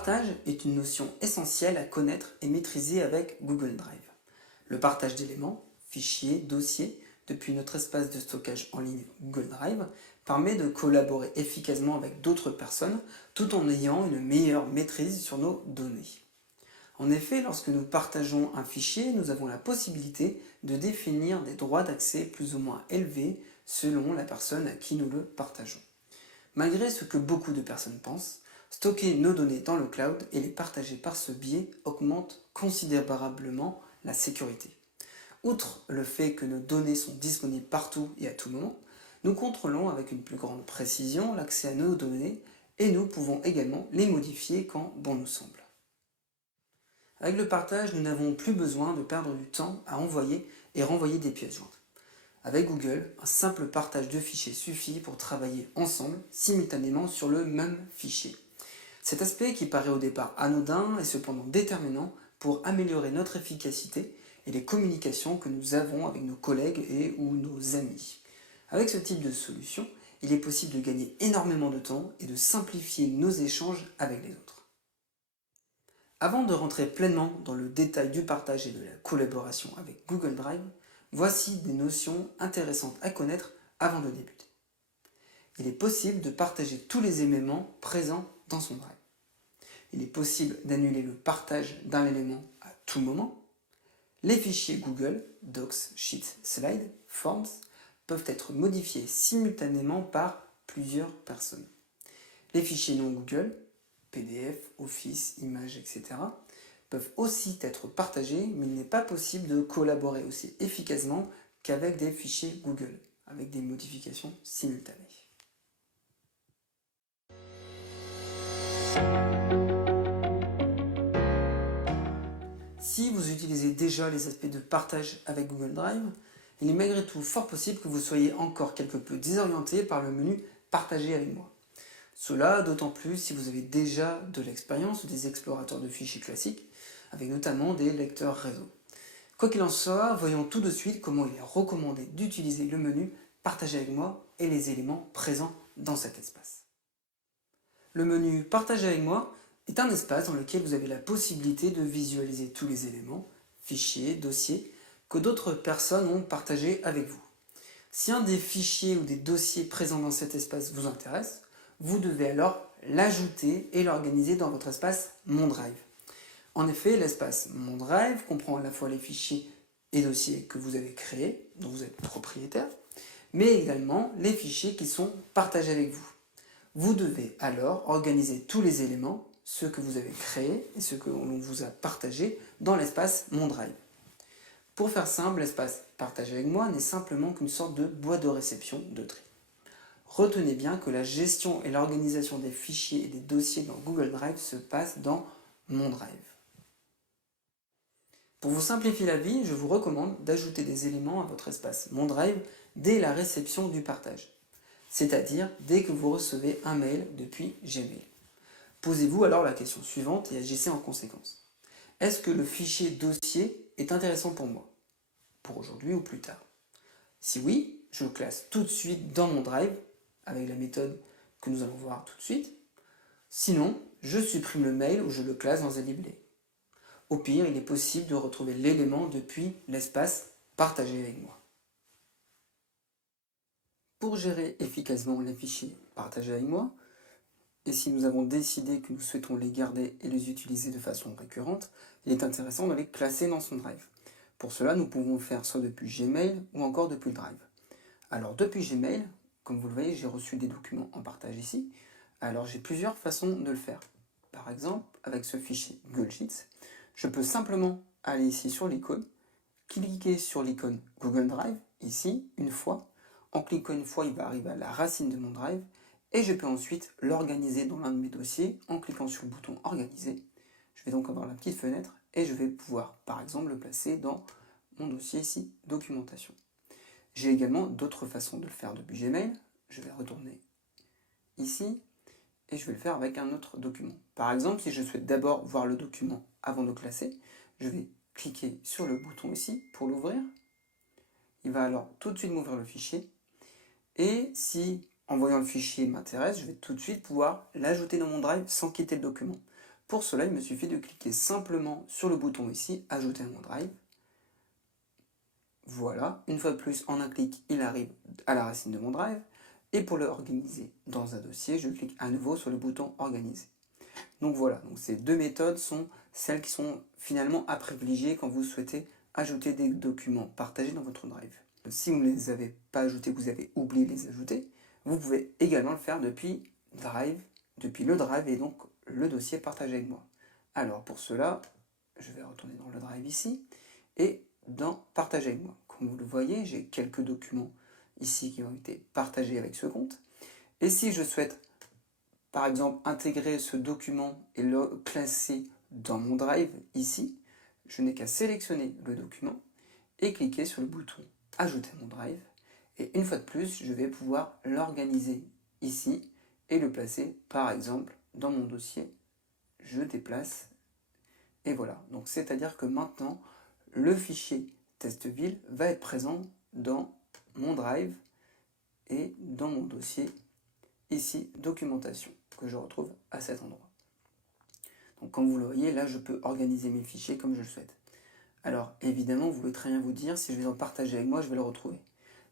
partage est une notion essentielle à connaître et maîtriser avec Google Drive. Le partage d'éléments, fichiers, dossiers, depuis notre espace de stockage en ligne Google Drive, permet de collaborer efficacement avec d'autres personnes tout en ayant une meilleure maîtrise sur nos données. En effet, lorsque nous partageons un fichier, nous avons la possibilité de définir des droits d'accès plus ou moins élevés selon la personne à qui nous le partageons. Malgré ce que beaucoup de personnes pensent, stocker nos données dans le cloud et les partager par ce biais augmente considérablement la sécurité. Outre le fait que nos données sont disponibles partout et à tout moment, nous contrôlons avec une plus grande précision l'accès à nos données et nous pouvons également les modifier quand bon nous semble. Avec le partage, nous n'avons plus besoin de perdre du temps à envoyer et renvoyer des pièces jointes. Avec Google, un simple partage de fichiers suffit pour travailler ensemble, simultanément sur le même fichier. Cet aspect qui paraît au départ anodin est cependant déterminant pour améliorer notre efficacité et les communications que nous avons avec nos collègues et ou nos amis. Avec ce type de solution, il est possible de gagner énormément de temps et de simplifier nos échanges avec les autres. Avant de rentrer pleinement dans le détail du partage et de la collaboration avec Google Drive, voici des notions intéressantes à connaître avant de débuter. Il est possible de partager tous les éléments présents dans son Drive. Il est possible d'annuler le partage d'un élément à tout moment. Les fichiers Google, Docs, Sheets, Slides, Forms peuvent être modifiés simultanément par plusieurs personnes. Les fichiers non Google, PDF, Office, images, etc. peuvent aussi être partagés, mais il n'est pas possible de collaborer aussi efficacement qu'avec des fichiers Google, avec des modifications simultanées. Si vous utilisez déjà les aspects de partage avec Google Drive, il est malgré tout fort possible que vous soyez encore quelque peu désorienté par le menu « Partager avec moi ». Cela d'autant plus si vous avez déjà de l'expérience ou des explorateurs de fichiers classiques, avec notamment des lecteurs réseau. Quoi qu'il en soit, voyons tout de suite comment il est recommandé d'utiliser le menu « Partager avec moi » et les éléments présents dans cet espace. Le menu « Partager avec moi » est un espace dans lequel vous avez la possibilité de visualiser tous les éléments, fichiers, dossiers, que d'autres personnes ont partagés avec vous. Si un des fichiers ou des dossiers présents dans cet espace vous intéresse, vous devez alors l'ajouter et l'organiser dans votre espace Mon Drive. En effet, l'espace Mon Drive comprend à la fois les fichiers et dossiers que vous avez créés, dont vous êtes propriétaire, mais également les fichiers qui sont partagés avec vous. Vous devez alors organiser tous les éléments, ceux que vous avez créés et ceux que l'on vous a partagés dans l'espace Mon Drive. Pour faire simple, l'espace Partage avec moi n'est simplement qu'une sorte de boîte de réception de tri. Retenez bien que la gestion et l'organisation des fichiers et des dossiers dans Google Drive se passe dans Mon Drive. Pour vous simplifier la vie, je vous recommande d'ajouter des éléments à votre espace Mon Drive dès la réception du partage, c'est-à-dire dès que vous recevez un mail depuis Gmail. Posez-vous alors la question suivante et agissez en conséquence. Est-ce que le fichier dossier est intéressant pour moi, pour aujourd'hui ou plus tard? Si oui, je le classe tout de suite dans mon Drive, avec la méthode que nous allons voir tout de suite. Sinon, je supprime le mail ou je le classe dans un livret. Au pire, il est possible de retrouver l'élément depuis l'espace Partager avec moi. Pour gérer efficacement les fichiers Partager avec moi, et si nous avons décidé que nous souhaitons les garder et les utiliser de façon récurrente, il est intéressant de les classer dans son Drive. Pour cela, nous pouvons le faire soit depuis Gmail ou encore depuis le Drive. Alors depuis Gmail, comme vous le voyez, j'ai reçu des documents en partage ici. Alors j'ai plusieurs façons de le faire. Par exemple, avec ce fichier Google Sheets, je peux simplement aller ici sur l'icône, cliquer sur l'icône Google Drive, ici, une fois. En cliquant une fois, il va arriver à la racine de mon Drive. Et je peux ensuite l'organiser dans l'un de mes dossiers en cliquant sur le bouton Organiser. Je vais donc avoir la petite fenêtre et je vais pouvoir, par exemple, le placer dans mon dossier ici, Documentation. J'ai également d'autres façons de le faire depuis Gmail. Je vais retourner ici et je vais le faire avec un autre document. Par exemple, si je souhaite d'abord voir le document avant de le classer, je vais cliquer sur le bouton ici pour l'ouvrir. Il va alors tout de suite m'ouvrir le fichier. Et si, en voyant le fichier m'intéresse, je vais tout de suite pouvoir l'ajouter dans mon Drive sans quitter le document. Pour cela, il me suffit de cliquer simplement sur le bouton ici, ajouter à mon drive. Voilà, une fois de plus, en un clic, il arrive à la racine de mon drive. Et pour l'organiser dans un dossier, je clique à nouveau sur le bouton organiser. Donc voilà, donc ces deux méthodes sont celles qui sont finalement à privilégier quand vous souhaitez ajouter des documents partagés dans votre drive. Si vous ne les avez pas ajoutés, vous avez oublié de les ajouter, vous pouvez également le faire depuis le drive et donc le dossier partagé avec moi. Alors pour cela, je vais retourner dans le drive ici et dans partager avec moi. Comme vous le voyez, j'ai quelques documents ici qui ont été partagés avec ce compte. Et si je souhaite par exemple intégrer ce document et le classer dans mon drive ici, je n'ai qu'à sélectionner le document et cliquer sur le bouton ajouter à mon drive. Et une fois de plus, je vais pouvoir l'organiser ici et le placer par exemple dans mon dossier. Je déplace et voilà. Donc c'est-à-dire que maintenant, le fichier TestVille va être présent dans mon drive et dans mon dossier ici documentation que je retrouve à cet endroit. Donc comme vous le voyez, là je peux organiser mes fichiers comme je le souhaite. Alors évidemment, vous pouvez très bien vous dire, si je vais en partager avec moi, je vais le retrouver.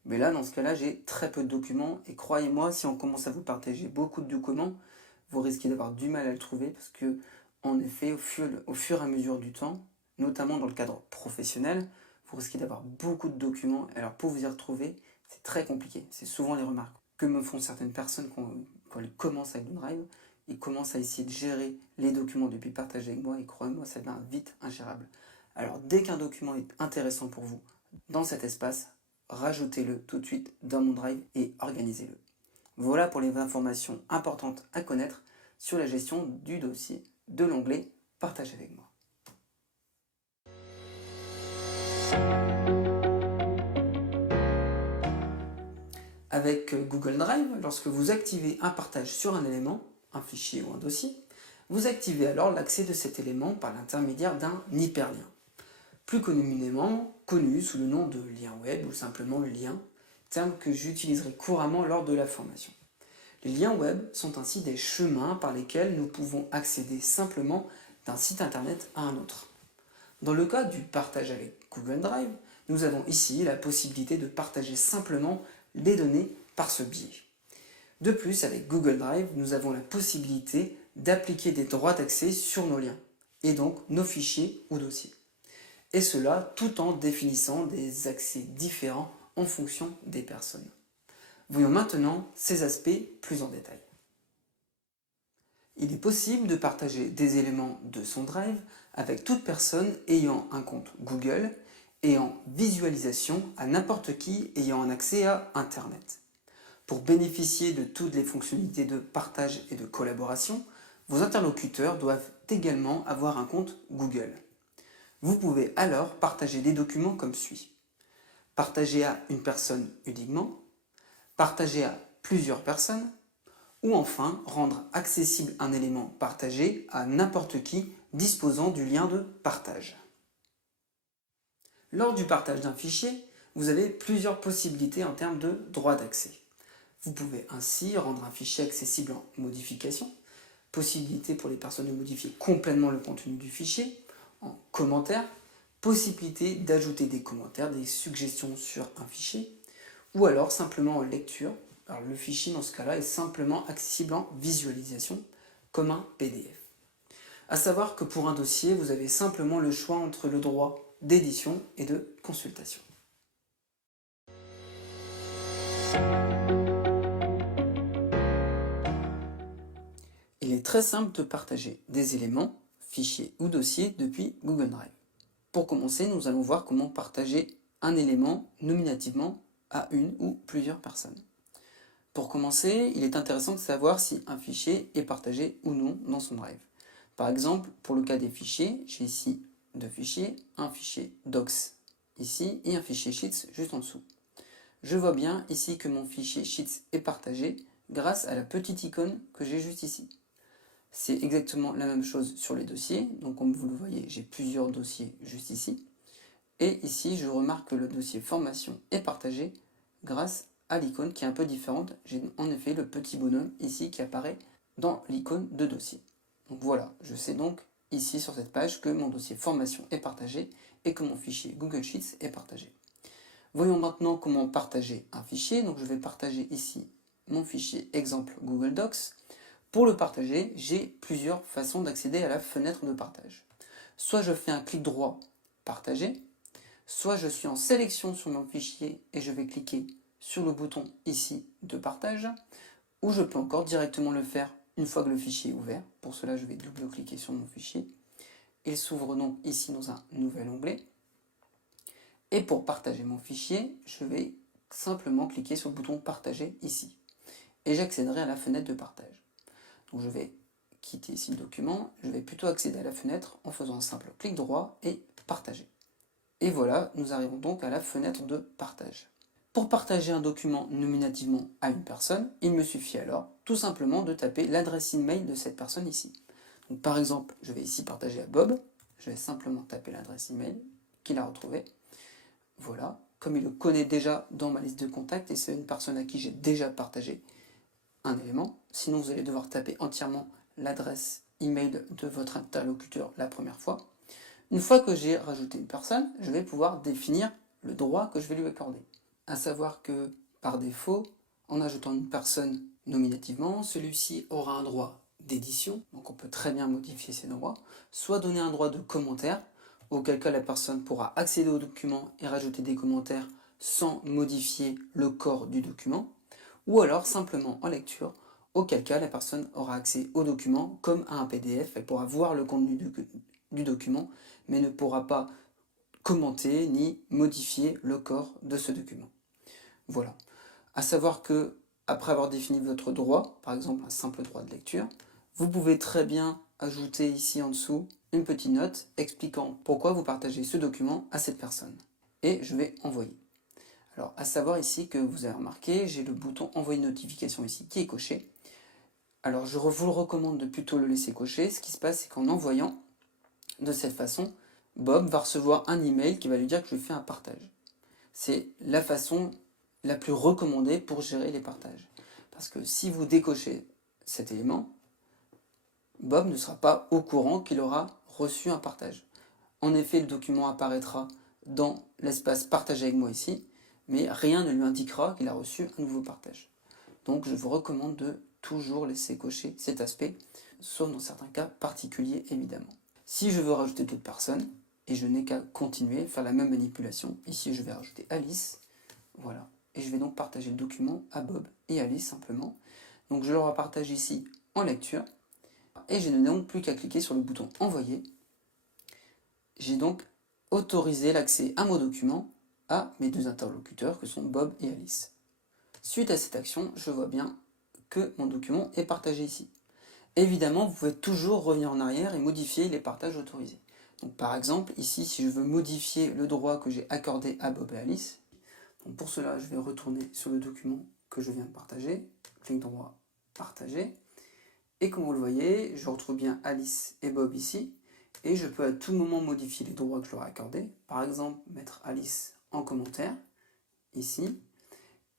Mais là, dans ce cas-là, j'ai très peu de documents et croyez-moi, si on commence à vous partager beaucoup de documents, vous risquez d'avoir du mal à le trouver parce que, en effet, au fur et à mesure du temps, notamment dans le cadre professionnel, vous risquez d'avoir beaucoup de documents. Alors pour vous y retrouver, c'est très compliqué. C'est souvent les remarques que me font certaines personnes quand elles commencent avec le Drive. Ils commencent à essayer de gérer les documents depuis partager avec moi et croyez-moi, ça devient vite ingérable. Alors dès qu'un document est intéressant pour vous dans cet espace, rajoutez-le tout de suite dans mon drive et organisez-le. Voilà pour les informations importantes à connaître sur la gestion du dossier de l'onglet Partage avec moi. Avec Google Drive, lorsque vous activez un partage sur un élément, un fichier ou un dossier, vous activez alors l'accès de cet élément par l'intermédiaire d'un hyperlien, plus communément connu sous le nom de lien web ou simplement lien, terme que j'utiliserai couramment lors de la formation. Les liens web sont ainsi des chemins par lesquels nous pouvons accéder simplement d'un site internet à un autre. Dans le cas du partage avec Google Drive, nous avons ici la possibilité de partager simplement les données par ce biais. De plus, avec Google Drive, nous avons la possibilité d'appliquer des droits d'accès sur nos liens, et donc nos fichiers ou dossiers. Et cela tout en définissant des accès différents en fonction des personnes. Voyons maintenant ces aspects plus en détail. Il est possible de partager des éléments de son Drive avec toute personne ayant un compte Google et en visualisation à n'importe qui ayant un accès à Internet. Pour bénéficier de toutes les fonctionnalités de partage et de collaboration, vos interlocuteurs doivent également avoir un compte Google. Vous pouvez alors partager des documents comme suit. Partager à une personne uniquement, partager à plusieurs personnes, ou enfin rendre accessible un élément partagé à n'importe qui disposant du lien de partage. Lors du partage d'un fichier, vous avez plusieurs possibilités en termes de droits d'accès. Vous pouvez ainsi rendre un fichier accessible en modification, possibilité pour les personnes de modifier complètement le contenu du fichier, en commentaire, possibilité d'ajouter des commentaires, des suggestions sur un fichier, ou alors simplement en lecture. Alors le fichier dans ce cas-là est simplement accessible en visualisation comme un PDF. A savoir que pour un dossier, vous avez simplement le choix entre le droit d'édition et de consultation. Il est très simple de partager des éléments, fichiers ou dossiers depuis Google Drive. Pour commencer, nous allons voir comment partager un élément nominativement à une ou plusieurs personnes. Pour commencer, il est intéressant de savoir si un fichier est partagé ou non dans son Drive. Par exemple, pour le cas des fichiers, j'ai ici deux fichiers, un fichier docs ici et un fichier sheets juste en dessous. Je vois bien ici que mon fichier sheets est partagé grâce à la petite icône que j'ai juste ici. C'est exactement la même chose sur les dossiers, donc comme vous le voyez, j'ai plusieurs dossiers juste ici. Et ici, je remarque que le dossier formation est partagé grâce à l'icône qui est un peu différente. J'ai en effet le petit bonhomme ici qui apparaît dans l'icône de dossier. Donc voilà, je sais donc ici sur cette page que mon dossier formation est partagé et que mon fichier Google Sheets est partagé. Voyons maintenant comment partager un fichier. Donc je vais partager ici mon fichier exemple Google Docs. Pour le partager, j'ai plusieurs façons d'accéder à la fenêtre de partage. Soit je fais un clic droit partager, soit je suis en sélection sur mon fichier et je vais cliquer sur le bouton ici de partage, ou je peux encore directement le faire une fois que le fichier est ouvert. Pour cela, je vais double-cliquer sur mon fichier. Il s'ouvre donc ici dans un nouvel onglet. Et pour partager mon fichier, je vais simplement cliquer sur le bouton partager ici. Et j'accéderai à la fenêtre de partage. Donc je vais quitter ici le document, je vais plutôt accéder à la fenêtre en faisant un simple clic droit et partager. Et voilà, nous arrivons donc à la fenêtre de partage. Pour partager un document nominativement à une personne, il me suffit alors tout simplement de taper l'adresse email de cette personne ici. Donc par exemple, je vais ici partager à Bob, je vais simplement taper l'adresse email qu'il a retrouvée. Voilà, comme il le connaît déjà dans ma liste de contacts et c'est une personne à qui j'ai déjà partagé un élément. Sinon, vous allez devoir taper entièrement l'adresse email de votre interlocuteur la première fois. Une fois que j'ai rajouté une personne, je vais pouvoir définir le droit que je vais lui accorder. À savoir que, par défaut, en ajoutant une personne nominativement, celui-ci aura un droit d'édition, donc on peut très bien modifier ses droits, soit donner un droit de commentaire, auquel cas la personne pourra accéder au document et rajouter des commentaires sans modifier le corps du document, ou alors simplement en lecture, auquel cas la personne aura accès au document comme à un PDF, elle pourra voir le contenu du document, mais ne pourra pas commenter ni modifier le corps de ce document. Voilà. À savoir que, après avoir défini votre droit, par exemple un simple droit de lecture, vous pouvez très bien ajouter ici en dessous une petite note expliquant pourquoi vous partagez ce document à cette personne. Et je vais envoyer. Alors, à savoir ici que vous avez remarqué, j'ai le bouton envoyer notification ici qui est coché. Alors, je vous le recommande de plutôt le laisser cocher. Ce qui se passe, c'est qu'en envoyant de cette façon, Bob va recevoir un email qui va lui dire que je lui fais un partage. C'est la façon la plus recommandée pour gérer les partages. Parce que si vous décochez cet élément, Bob ne sera pas au courant qu'il aura reçu un partage. En effet, le document apparaîtra dans l'espace partagé avec moi ici, mais rien ne lui indiquera qu'il a reçu un nouveau partage. Donc je vous recommande de toujours laisser cocher cet aspect, sauf dans certains cas particuliers évidemment. Si je veux rajouter d'autres personnes, et je n'ai qu'à continuer, faire la même manipulation, ici je vais rajouter Alice, voilà, et je vais donc partager le document à Bob et Alice simplement. Donc je leur partage ici en lecture, et je n'ai donc plus qu'à cliquer sur le bouton envoyer. J'ai donc autorisé l'accès à mon document à mes deux interlocuteurs que sont Bob et Alice. Suite à cette action, je vois bien que mon document est partagé ici. Évidemment, vous pouvez toujours revenir en arrière et modifier les partages autorisés. Donc, par exemple, ici, si je veux modifier le droit que j'ai accordé à Bob et Alice, donc pour cela, je vais retourner sur le document que je viens de partager, clic droit, partager, et comme vous le voyez, je retrouve bien Alice et Bob ici, et je peux à tout moment modifier les droits que je leur ai accordés, par exemple, mettre Alice en commentaire, ici,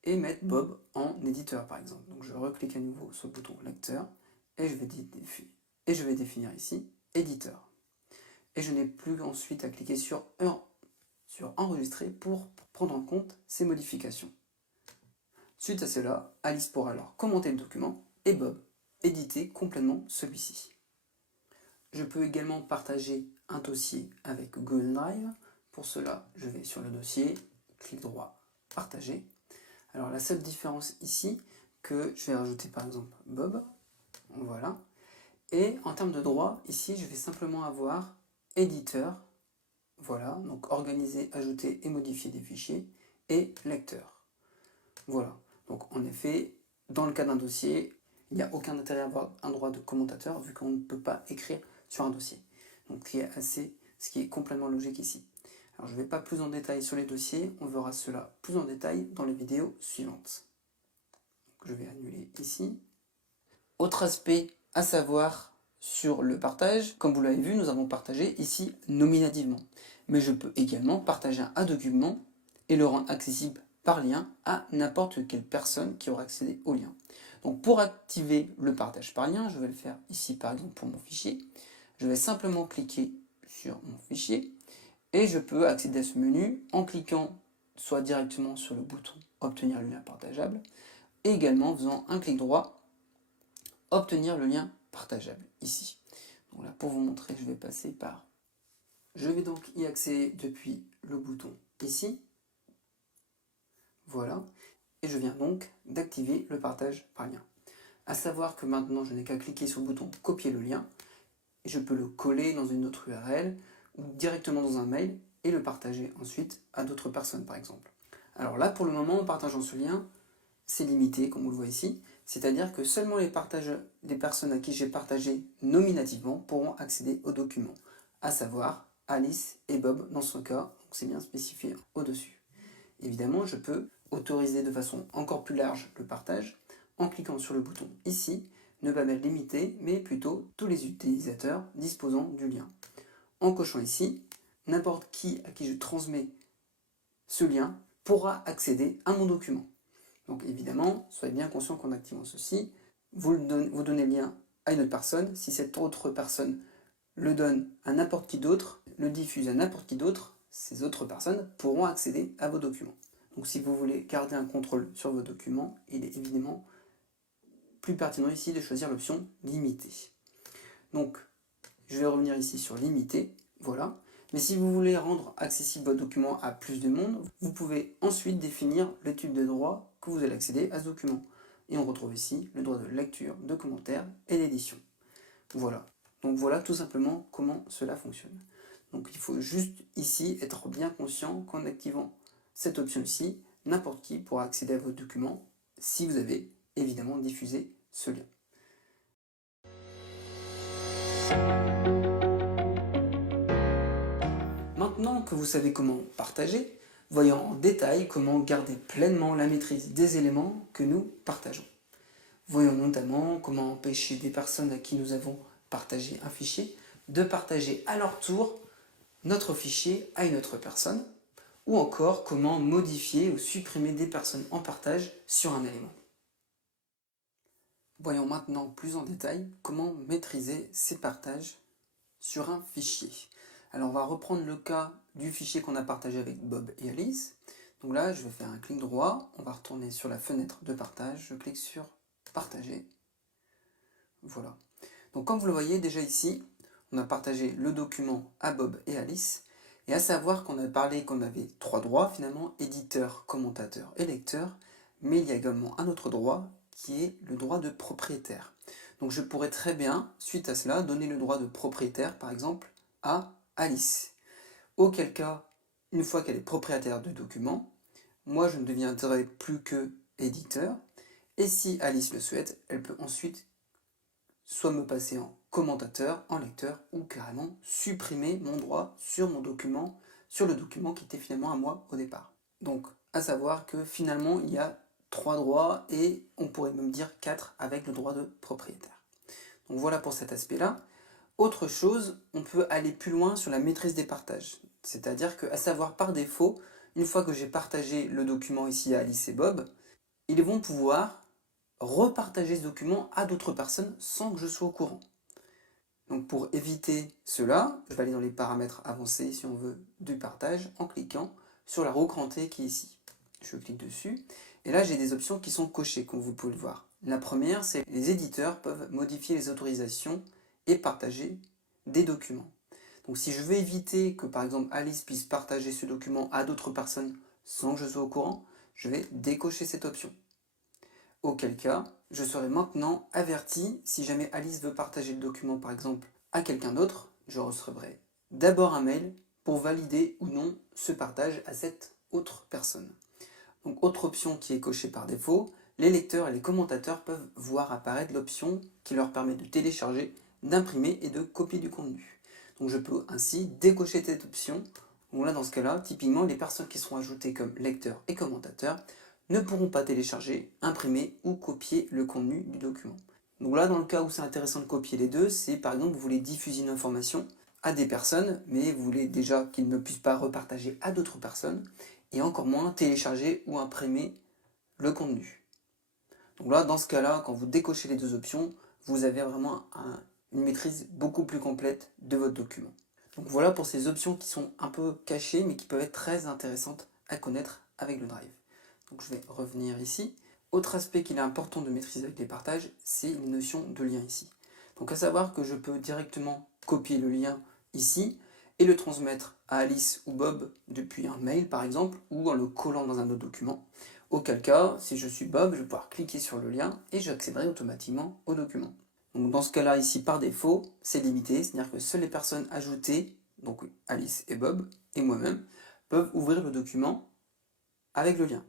et mettre Bob en éditeur, par exemple. Donc je reclique à nouveau sur le bouton lecteur, et je vais définir ici éditeur. Et je n'ai plus ensuite à cliquer sur enregistrer pour prendre en compte ces modifications. Suite à cela, Alice pourra alors commenter le document et Bob éditer complètement celui-ci. Je peux également partager un dossier avec Google Drive. Pour cela, je vais sur le dossier, clic droit, partager. Alors la seule différence ici, que je vais rajouter par exemple Bob, voilà. Et en termes de droit, ici, je vais simplement avoir éditeur, voilà, donc organiser, ajouter et modifier des fichiers, et lecteur. Voilà, donc en effet, dans le cas d'un dossier, il n'y a aucun intérêt à avoir un droit de commentateur, vu qu'on ne peut pas écrire sur un dossier. Donc ce qui est complètement logique ici. Alors je ne vais pas plus en détail sur les dossiers, on verra cela plus en détail dans les vidéos suivantes. Donc, je vais annuler ici. Autre aspect à savoir sur le partage, comme vous l'avez vu, nous avons partagé ici nominativement. Mais je peux également partager un document et le rendre accessible par lien à n'importe quelle personne qui aura accédé au lien. Donc pour activer le partage par lien, je vais le faire ici par exemple pour mon fichier. Je vais simplement cliquer sur mon fichier et je peux accéder à ce menu en cliquant soit directement sur le bouton obtenir le lien partageable et également en faisant un clic droit obtenir le lien partageable ici. Donc là pour vous montrer, je vais passer par... Je vais donc y accéder depuis le bouton ici. Voilà. Et je viens donc d'activer le partage par lien. À savoir que maintenant, je n'ai qu'à cliquer sur le bouton copier le lien. Et je peux le coller dans une autre URL ou directement dans un mail et le partager ensuite à d'autres personnes par exemple. Alors là, pour le moment, en partageant ce lien, c'est limité, comme vous le voyez ici. C'est-à-dire que seulement les personnes à qui j'ai partagé nominativement pourront accéder au document. À savoir Alice et Bob dans son cas, donc c'est bien spécifié au-dessus. Évidemment, je peux autoriser de façon encore plus large le partage en cliquant sur le bouton ici, ne pas mettre limité, mais plutôt tous les utilisateurs disposant du lien. En cochant ici, n'importe qui à qui je transmets ce lien pourra accéder à mon document. Donc évidemment, soyez bien conscient qu'en activant ceci, vous donnez le lien à une autre personne. Si cette autre personne le donne à n'importe qui d'autre, le diffuse à n'importe qui d'autre, ces autres personnes pourront accéder à vos documents. Donc si vous voulez garder un contrôle sur vos documents, il est évidemment plus pertinent ici de choisir l'option limiter. Donc je vais revenir ici sur limiter, voilà. Mais si vous voulez rendre accessible votre document à plus de monde, vous pouvez ensuite définir le type de droit que vous allez accéder à ce document. Et on retrouve ici le droit de lecture, de commentaire et d'édition. Voilà. Donc voilà tout simplement comment cela fonctionne. Donc il faut juste ici être bien conscient qu'en activant cette option ici, n'importe qui pourra accéder à votre document si vous avez évidemment diffusé ce lien. Maintenant que vous savez comment partager, voyons en détail comment garder pleinement la maîtrise des éléments que nous partageons. Voyons notamment comment empêcher des personnes à qui nous avons partagé un fichier de partager à leur tour notre fichier à une autre personne, ou encore comment modifier ou supprimer des personnes en partage sur un élément. Voyons maintenant plus en détail comment maîtriser ces partages sur un fichier. Alors on va reprendre le cas du fichier qu'on a partagé avec Bob et Alice. Donc là, je vais faire un clic droit, on va retourner sur la fenêtre de partage, je clique sur partager. Voilà. Donc comme vous le voyez déjà ici, on a partagé le document à Bob et Alice. Et à savoir qu'on a parlé qu'on avait trois droits finalement, éditeur, commentateur et lecteur. Mais il y a également un autre droit qui est le droit de propriétaire. Donc je pourrais très bien, suite à cela, donner le droit de propriétaire par exemple à Alice. Auquel cas, une fois qu'elle est propriétaire du document, moi je ne deviendrai plus que éditeur. Et si Alice le souhaite, elle peut ensuite soit me passer en commentateur, en lecteur, ou carrément supprimer mon droit sur mon document, sur le document qui était finalement à moi au départ. Donc, à savoir que finalement, il y a 3 droits, et on pourrait même dire 4 avec le droit de propriétaire. Donc voilà pour cet aspect-là. Autre chose, on peut aller plus loin sur la maîtrise des partages. C'est-à-dire que, à savoir par défaut, une fois que j'ai partagé le document ici à Alice et Bob, ils vont pouvoir repartager ce document à d'autres personnes sans que je sois au courant. Donc pour éviter cela, je vais aller dans les paramètres avancés, si on veut, du partage, en cliquant sur la roue crantée qui est ici. Je clique dessus, et là j'ai des options qui sont cochées, comme vous pouvez le voir. La première, c'est que les éditeurs peuvent modifier les autorisations et partager des documents. Donc si je veux éviter que par exemple Alice puisse partager ce document à d'autres personnes sans que je sois au courant, je vais décocher cette option. Auquel cas, je serai maintenant averti si jamais Alice veut partager le document par exemple à quelqu'un d'autre, je recevrai d'abord un mail pour valider ou non ce partage à cette autre personne. Donc autre option qui est cochée par défaut, les lecteurs et les commentateurs peuvent voir apparaître l'option qui leur permet de télécharger, d'imprimer et de copier du contenu. Donc je peux ainsi décocher cette option. Donc là dans ce cas-là, typiquement les personnes qui seront ajoutées comme lecteurs et commentateurs ne pourront pas télécharger, imprimer ou copier le contenu du document. Donc là, dans le cas où c'est intéressant de copier les deux, c'est par exemple vous voulez diffuser une information à des personnes, mais vous voulez déjà qu'ils ne puissent pas repartager à d'autres personnes, et encore moins télécharger ou imprimer le contenu. Donc là, dans ce cas-là, quand vous décochez les deux options, vous avez vraiment une maîtrise beaucoup plus complète de votre document. Donc voilà pour ces options qui sont un peu cachées, mais qui peuvent être très intéressantes à connaître avec le Drive. Donc je vais revenir ici. Autre aspect qu'il est important de maîtriser avec les partages, c'est les notions de lien ici. Donc à savoir que je peux directement copier le lien ici et le transmettre à Alice ou Bob depuis un mail par exemple, ou en le collant dans un autre document. Auquel cas, si je suis Bob, je vais pouvoir cliquer sur le lien et j'accéderai automatiquement au document. Donc dans ce cas-là, ici par défaut, c'est limité, c'est-à-dire que seules les personnes ajoutées, donc Alice et Bob et moi-même, peuvent ouvrir le document avec le lien.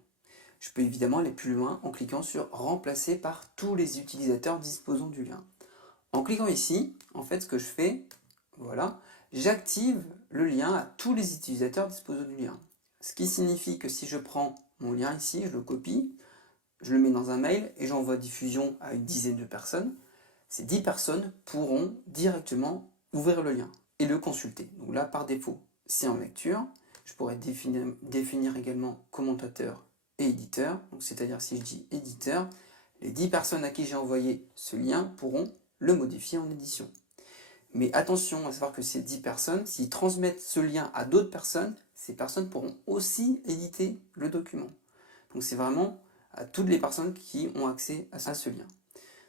Je peux évidemment aller plus loin en cliquant sur remplacer par tous les utilisateurs disposant du lien. En cliquant ici, en fait ce que je fais, voilà, j'active le lien à tous les utilisateurs disposant du lien. Ce qui signifie que si je prends mon lien ici, je le copie, je le mets dans un mail et j'envoie diffusion à une dizaine de personnes, ces 10 personnes pourront directement ouvrir le lien et le consulter. Donc là, par défaut, c'est en lecture. Je pourrais définir également commentateur et éditeur. Donc c'est-à-dire si je dis éditeur, les 10 personnes à qui j'ai envoyé ce lien pourront le modifier en édition. Mais attention à savoir que ces 10 personnes, s'ils transmettent ce lien à d'autres personnes, ces personnes pourront aussi éditer le document. Donc c'est vraiment à toutes les personnes qui ont accès à ce lien.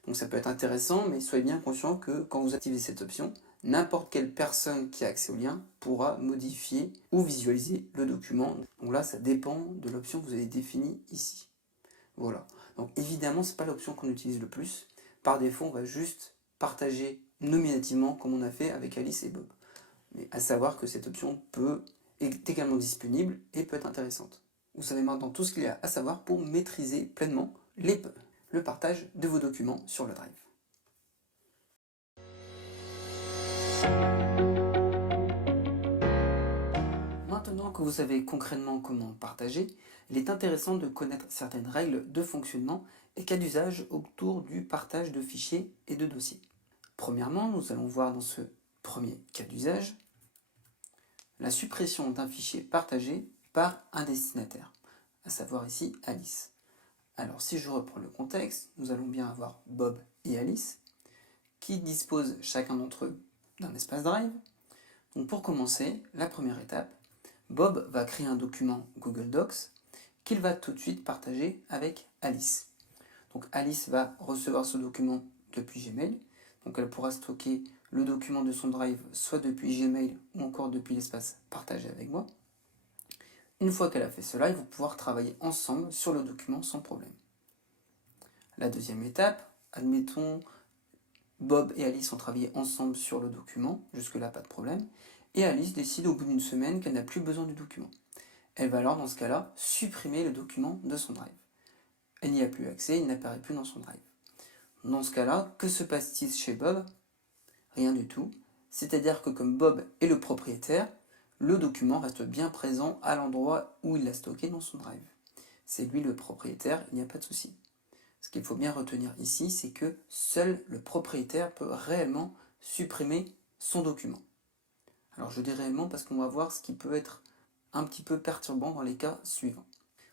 Donc ça peut être intéressant, mais soyez bien conscient que quand vous activez cette option, n'importe quelle personne qui a accès au lien pourra modifier ou visualiser le document. Donc là, ça dépend de l'option que vous avez définie ici. Voilà. Donc évidemment, ce n'est pas l'option qu'on utilise le plus. Par défaut, on va juste partager nominativement comme on a fait avec Alice et Bob. Mais à savoir que cette option est également disponible et peut être intéressante. Vous savez maintenant tout ce qu'il y a à savoir pour maîtriser pleinement le partage de vos documents sur le Drive. Maintenant que vous savez concrètement comment partager, il est intéressant de connaître certaines règles de fonctionnement et cas d'usage autour du partage de fichiers et de dossiers. Premièrement, nous allons voir dans ce premier cas d'usage la suppression d'un fichier partagé par un destinataire, à savoir ici Alice. Alors si je reprends le contexte, nous allons bien avoir Bob et Alice qui disposent chacun d'entre eux d'un espace Drive. Donc pour commencer, la première étape, Bob va créer un document Google Docs qu'il va tout de suite partager avec Alice. Donc Alice va recevoir ce document depuis Gmail, donc elle pourra stocker le document de son Drive soit depuis Gmail ou encore depuis l'espace partagé avec moi. Une fois qu'elle a fait cela, ils vont pouvoir travailler ensemble sur le document sans problème. La deuxième étape, admettons Bob et Alice ont travaillé ensemble sur le document, jusque-là pas de problème, et Alice décide au bout d'une semaine qu'elle n'a plus besoin du document. Elle va alors dans ce cas-là supprimer le document de son Drive. Elle n'y a plus accès, il n'apparaît plus dans son Drive. Dans ce cas-là, que se passe-t-il chez Bob? Rien du tout. C'est-à-dire que comme Bob est le propriétaire, le document reste bien présent à l'endroit où il l'a stocké dans son Drive. C'est lui le propriétaire, il n'y a pas de souci. Ce qu'il faut bien retenir ici, c'est que seul le propriétaire peut réellement supprimer son document. Alors je dis réellement parce qu'on va voir ce qui peut être un petit peu perturbant dans les cas suivants.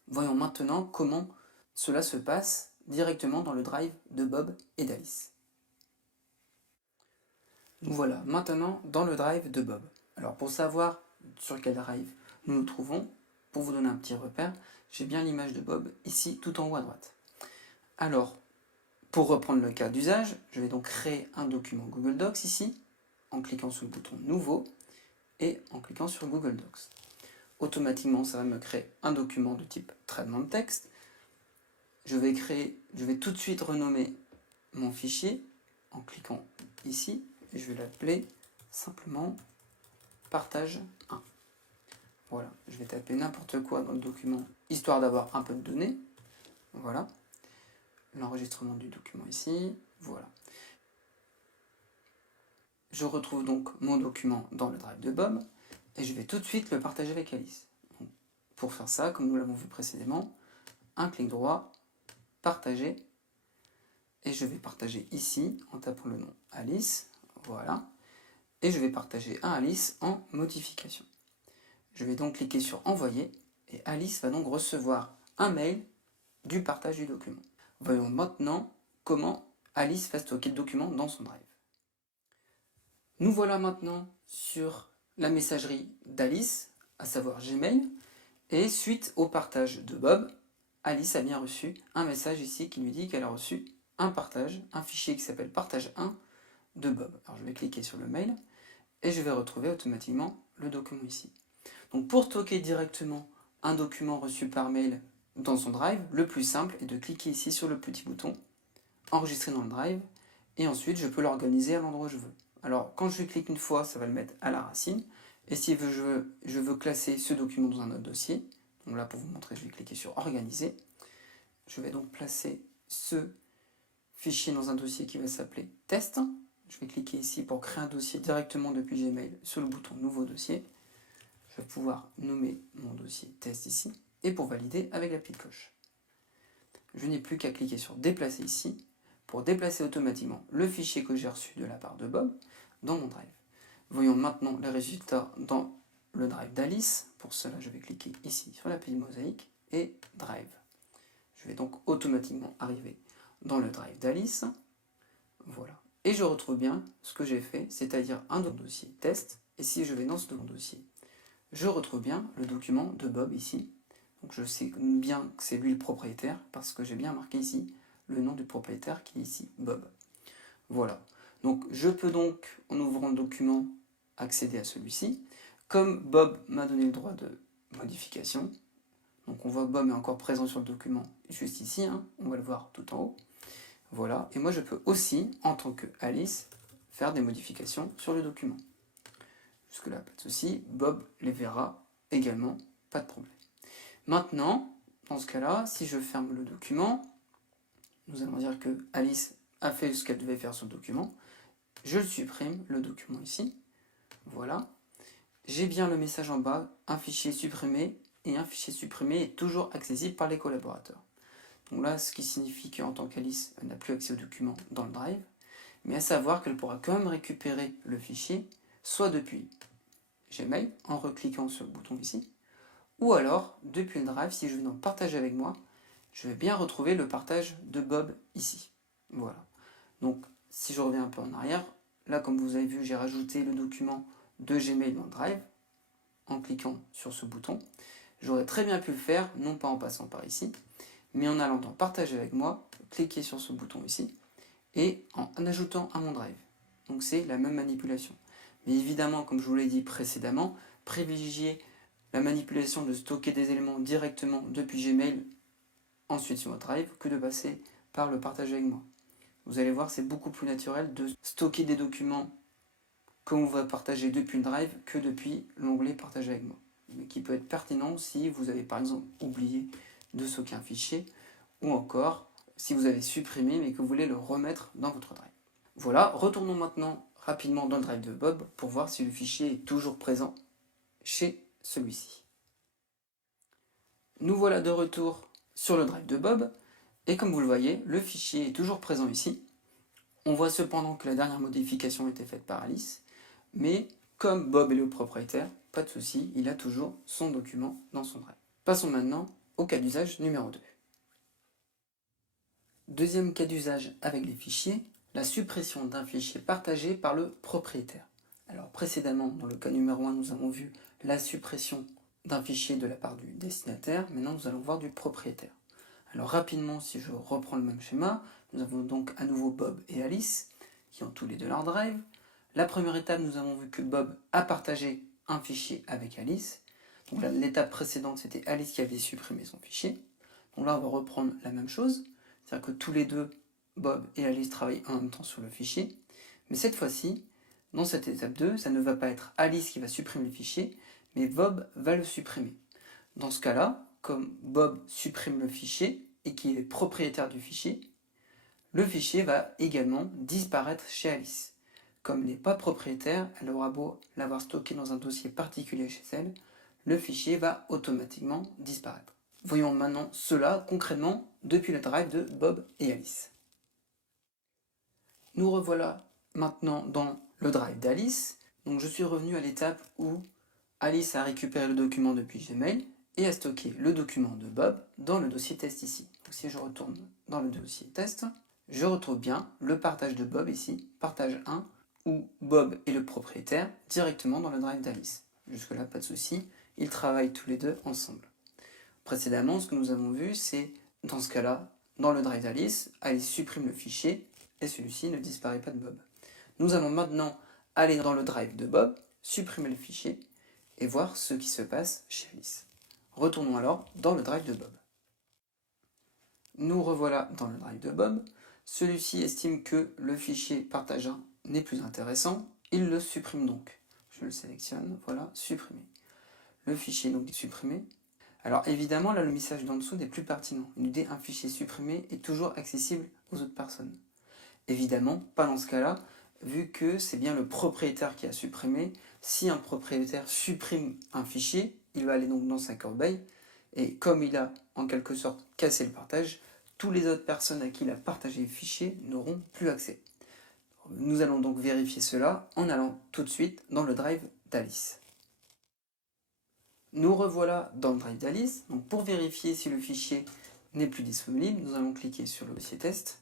Voyons maintenant comment cela se passe directement dans le Drive de Bob et d'Alice. Nous voilà maintenant dans le Drive de Bob. Alors pour savoir sur quel Drive nous nous trouvons, pour vous donner un petit repère, j'ai bien l'image de Bob ici tout en haut à droite. Alors, pour reprendre le cas d'usage, je vais donc créer un document Google Docs ici, en cliquant sur le bouton Nouveau et en cliquant sur Google Docs. Automatiquement, ça va me créer un document de type traitement de texte. Je vais tout de suite renommer mon fichier en cliquant ici et je vais l'appeler simplement partage 1. Voilà, je vais taper n'importe quoi dans le document histoire d'avoir un peu de données. Voilà. L'enregistrement du document ici, voilà. Je retrouve donc mon document dans le Drive de Bob et je vais tout de suite le partager avec Alice. Donc, pour faire ça, comme nous l'avons vu précédemment, un clic droit, partager, et je vais partager ici en tapant le nom Alice, voilà, et je vais partager à Alice en modification. Je vais donc cliquer sur envoyer Et Alice va donc recevoir un mail du partage du document. Voyons maintenant comment Alice va stocker le document dans son Drive. Nous voilà maintenant sur la messagerie d'Alice, à savoir Gmail, et suite au partage de Bob, Alice a bien reçu un message ici qui lui dit qu'elle a reçu un partage, un fichier qui s'appelle partage 1 de Bob. Alors je vais cliquer sur le mail et je vais retrouver automatiquement le document ici. Donc pour stocker directement un document reçu par mail dans son Drive, le plus simple est de cliquer ici sur le petit bouton enregistrer dans le Drive et ensuite je peux l'organiser à l'endroit où je veux. Alors quand je clique une fois, ça va le mettre à la racine et si je veux classer ce document dans un autre dossier, donc là pour vous montrer, je vais cliquer sur organiser. Je vais donc placer ce fichier dans un dossier qui va s'appeler test. Je vais cliquer ici pour créer un dossier directement depuis Gmail sur le bouton nouveau dossier. Je vais pouvoir nommer mon dossier test ici et pour valider avec la petite cloche. Je n'ai plus qu'à cliquer sur déplacer ici pour déplacer automatiquement le fichier que j'ai reçu de la part de Bob dans mon Drive. Voyons maintenant les résultats dans le Drive d'Alice. Pour cela, je vais cliquer ici sur la petite mosaïque et Drive. Je vais donc automatiquement arriver dans le Drive d'Alice. Voilà. Et je retrouve bien ce que j'ai fait, c'est-à-dire un dossier test. Et si je vais dans ce dossier, je retrouve bien le document de Bob ici. Donc je sais bien que c'est lui le propriétaire parce que j'ai bien marqué ici le nom du propriétaire qui est ici Bob. Voilà. Donc je peux donc, en ouvrant le document, accéder à celui-ci. Comme Bob m'a donné le droit de modification, donc on voit Bob est encore présent sur le document juste ici, hein, on va le voir tout en haut. Voilà. Et moi je peux aussi, en tant que Alice, faire des modifications sur le document. Jusque-là, pas de souci. Bob les verra également, pas de problème. Maintenant, dans ce cas-là, si je ferme le document, nous allons dire que Alice a fait ce qu'elle devait faire sur le document. Je supprime le document ici. Voilà. J'ai bien le message en bas, un fichier supprimé, et un fichier supprimé est toujours accessible par les collaborateurs. Donc là, ce qui signifie qu'en tant qu'Alice, elle n'a plus accès au document dans le Drive, mais à savoir qu'elle pourra quand même récupérer le fichier, soit depuis Gmail, en recliquant sur le bouton ici, ou alors, depuis le Drive, si je veux donc partager avec moi, je vais bien retrouver le partage de Bob ici. Voilà. Donc, si je reviens un peu en arrière, là, comme vous avez vu, j'ai rajouté le document de Gmail dans le Drive, en cliquant sur ce bouton. J'aurais très bien pu le faire, non pas en passant par ici, mais en allant dans Partager avec moi, cliquer sur ce bouton ici, et en ajoutant à mon Drive. Donc c'est la même manipulation. Mais évidemment, comme je vous l'ai dit précédemment, privilégiez la manipulation de stocker des éléments directement depuis Gmail, ensuite sur votre Drive, que de passer par le partage avec moi. Vous allez voir, c'est beaucoup plus naturel de stocker des documents comme on va partager depuis le Drive que depuis l'onglet Partager avec moi. Mais qui peut être pertinent si vous avez par exemple oublié de stocker un fichier ou encore si vous avez supprimé mais que vous voulez le remettre dans votre Drive. Voilà, retournons maintenant rapidement dans le Drive de Bob pour voir si le fichier est toujours présent chez celui-ci. Nous voilà de retour sur le Drive de Bob et comme vous le voyez, le fichier est toujours présent ici. On voit cependant que la dernière modification a été faite par Alice, mais comme Bob est le propriétaire, pas de souci, il a toujours son document dans son Drive. Passons maintenant au cas d'usage numéro 2. Deuxième cas d'usage avec les fichiers, la suppression d'un fichier partagé par le propriétaire. Alors précédemment, dans le cas numéro 1, nous avons vu la suppression d'un fichier de la part du destinataire, maintenant nous allons voir du propriétaire. Alors rapidement, si je reprends le même schéma, nous avons donc à nouveau Bob et Alice, qui ont tous les deux leur Drive. La première étape, nous avons vu que Bob a partagé un fichier avec Alice. Donc l'étape précédente, c'était Alice qui avait supprimé son fichier. Donc là, on va reprendre la même chose, c'est-à-dire que tous les deux, Bob et Alice, travaillent en même temps sur le fichier. Mais cette fois-ci, dans cette étape 2, ça ne va pas être Alice qui va supprimer le fichier, mais Bob va le supprimer. Dans ce cas-là, comme Bob supprime le fichier et qu'il est propriétaire du fichier, le fichier va également disparaître chez Alice. Comme elle n'est pas propriétaire, elle aura beau l'avoir stocké dans un dossier particulier chez elle, le fichier va automatiquement disparaître. Voyons maintenant cela concrètement depuis le Drive de Bob et Alice. Nous revoilà maintenant dans le Drive d'Alice. Donc je suis revenu à l'étape où Alice a récupéré le document depuis Gmail et à stocker le document de Bob dans le dossier test ici. Donc si je retourne dans le dossier test, je retrouve bien le partage de Bob ici, partage 1, où Bob est le propriétaire directement dans le drive d'Alice. Jusque-là, pas de souci, ils travaillent tous les deux ensemble. Précédemment, ce que nous avons vu, c'est dans ce cas-là, dans le drive d'Alice, Alice supprime le fichier et celui-ci ne disparaît pas de Bob. Nous allons maintenant aller dans le drive de Bob, supprimer le fichier et voir ce qui se passe chez Alice. Retournons alors dans le drive de Bob. Nous revoilà dans le drive de Bob. Celui-ci estime que le fichier partage 1 n'est plus intéressant. Il le supprime donc. Je le sélectionne, voilà, supprimer. Le fichier donc est supprimé. Alors évidemment, là, le message d'en dessous n'est plus pertinent. Il nous dit un fichier supprimé est toujours accessible aux autres personnes. Évidemment, pas dans ce cas-là, vu que c'est bien le propriétaire qui a supprimé. Si un propriétaire supprime un fichier, il va aller donc dans sa corbeille, et comme il a en quelque sorte cassé le partage, toutes les autres personnes à qui il a partagé le fichier n'auront plus accès. Nous allons donc vérifier cela en allant tout de suite dans le drive d'Alice. Nous revoilà dans le drive d'Alice. Donc pour vérifier si le fichier n'est plus disponible, nous allons cliquer sur le dossier test.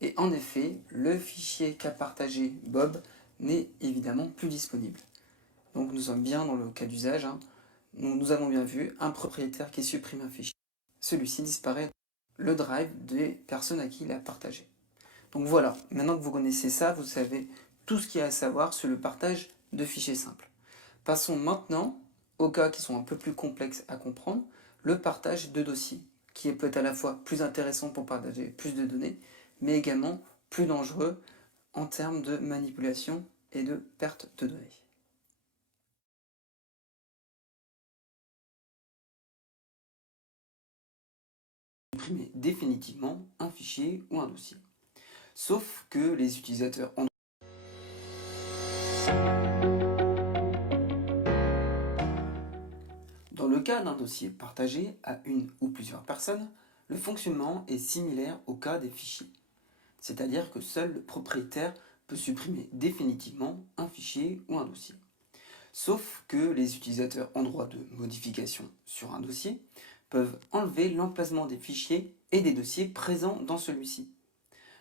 Et en effet, le fichier qu'a partagé Bob n'est évidemment plus disponible. Donc nous sommes bien dans le cas d'usage. Nous avons bien vu un propriétaire qui supprime un fichier. Celui-ci disparaît le drive des personnes à qui il a partagé. Donc voilà, maintenant que vous connaissez ça, vous savez tout ce qu'il y a à savoir sur le partage de fichiers simples. Passons maintenant aux cas qui sont un peu plus complexes à comprendre, le partage de dossiers, qui est peut-être à la fois plus intéressant pour partager plus de données, mais également plus dangereux en termes de manipulation et de perte de données. Supprimer définitivement un fichier ou un dossier. Sauf que les utilisateurs Android dans le cas d'un dossier partagé à une ou plusieurs personnes, le fonctionnement est similaire au cas des fichiers. C'est-à-dire que seul le propriétaire peut supprimer définitivement un fichier ou un dossier. Sauf que les utilisateurs en droit de modification sur un dossier peuvent enlever l'emplacement des fichiers et des dossiers présents dans celui-ci.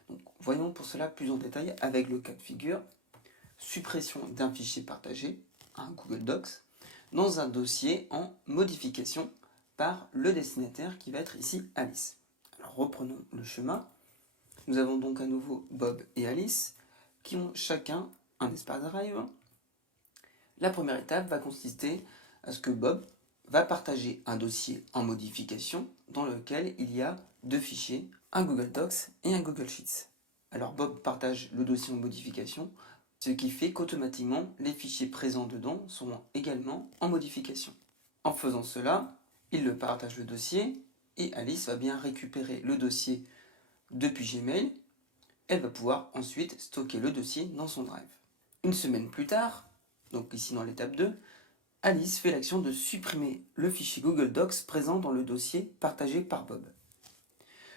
Donc, voyons pour cela plus en détail avec le cas de figure suppression d'un fichier partagé, un Google Docs, dans un dossier en modification par le destinataire qui va être ici Alice. Alors reprenons le schéma. Nous avons donc à nouveau Bob et Alice qui ont chacun un espace drive. La première étape va consister à ce que Bob va partager un dossier en modification dans lequel il y a deux fichiers, un Google Docs et un Google Sheets. Alors Bob partage le dossier en modification, ce qui fait qu'automatiquement les fichiers présents dedans seront également en modification. En faisant cela, il le partage le dossier et Alice va bien récupérer le dossier depuis Gmail. Elle va pouvoir ensuite stocker le dossier dans son drive. Une semaine plus tard, donc ici dans l'étape 2, Alice fait l'action de supprimer le fichier Google Docs présent dans le dossier partagé par Bob.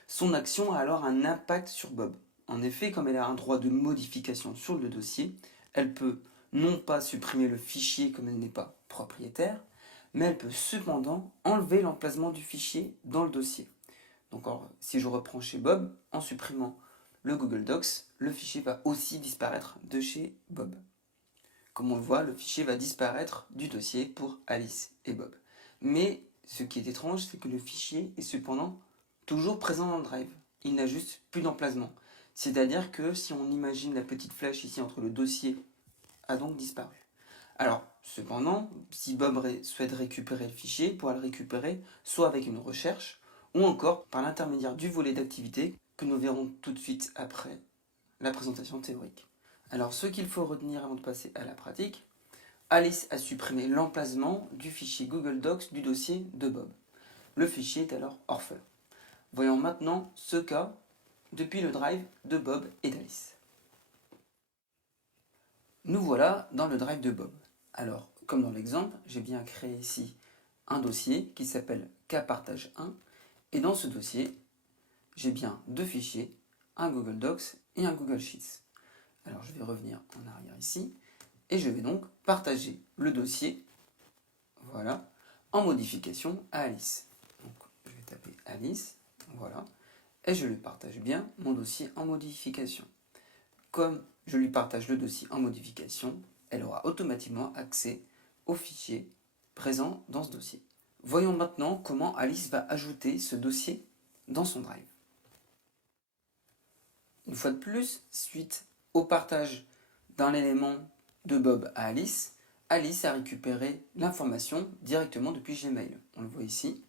Son action a alors un impact sur Bob. En effet, comme elle a un droit de modification sur le dossier, elle peut non pas supprimer le fichier comme elle n'est pas propriétaire, mais elle peut cependant enlever l'emplacement du fichier dans le dossier. Donc si je reprends chez Bob, en supprimant le Google Docs, le fichier va aussi disparaître de chez Bob. Comme on le voit, le fichier va disparaître du dossier pour Alice et Bob. Mais ce qui est étrange, c'est que le fichier est cependant toujours présent dans le drive. Il n'a juste plus d'emplacement. C'est-à-dire que si on imagine la petite flèche ici entre le dossier, a donc disparu. Alors, cependant, si Bob souhaite récupérer le fichier, il pourra le récupérer soit avec une recherche, ou encore par l'intermédiaire du volet d'activité que nous verrons tout de suite après la présentation théorique. Alors, ce qu'il faut retenir avant de passer à la pratique, Alice a supprimé l'emplacement du fichier Google Docs du dossier de Bob. Le fichier est alors orphelin. Voyons maintenant ce cas depuis le drive de Bob et d'Alice. Nous voilà dans le drive de Bob. Alors, comme dans l'exemple, j'ai bien créé ici un dossier qui s'appelle kpartage1 et dans ce dossier, j'ai bien deux fichiers, un Google Docs et un Google Sheets. Alors, je vais revenir en arrière ici et je vais donc partager le dossier, voilà, en modification à Alice. Donc, je vais taper Alice, voilà, et je lui partage bien mon dossier en modification. Comme je lui partage le dossier en modification, elle aura automatiquement accès au fichier présent dans ce dossier. Voyons maintenant comment Alice va ajouter ce dossier dans son Drive. Une fois de plus, suite au partage d'un élément de Bob à Alice, Alice a récupéré l'information directement depuis Gmail. On le voit ici,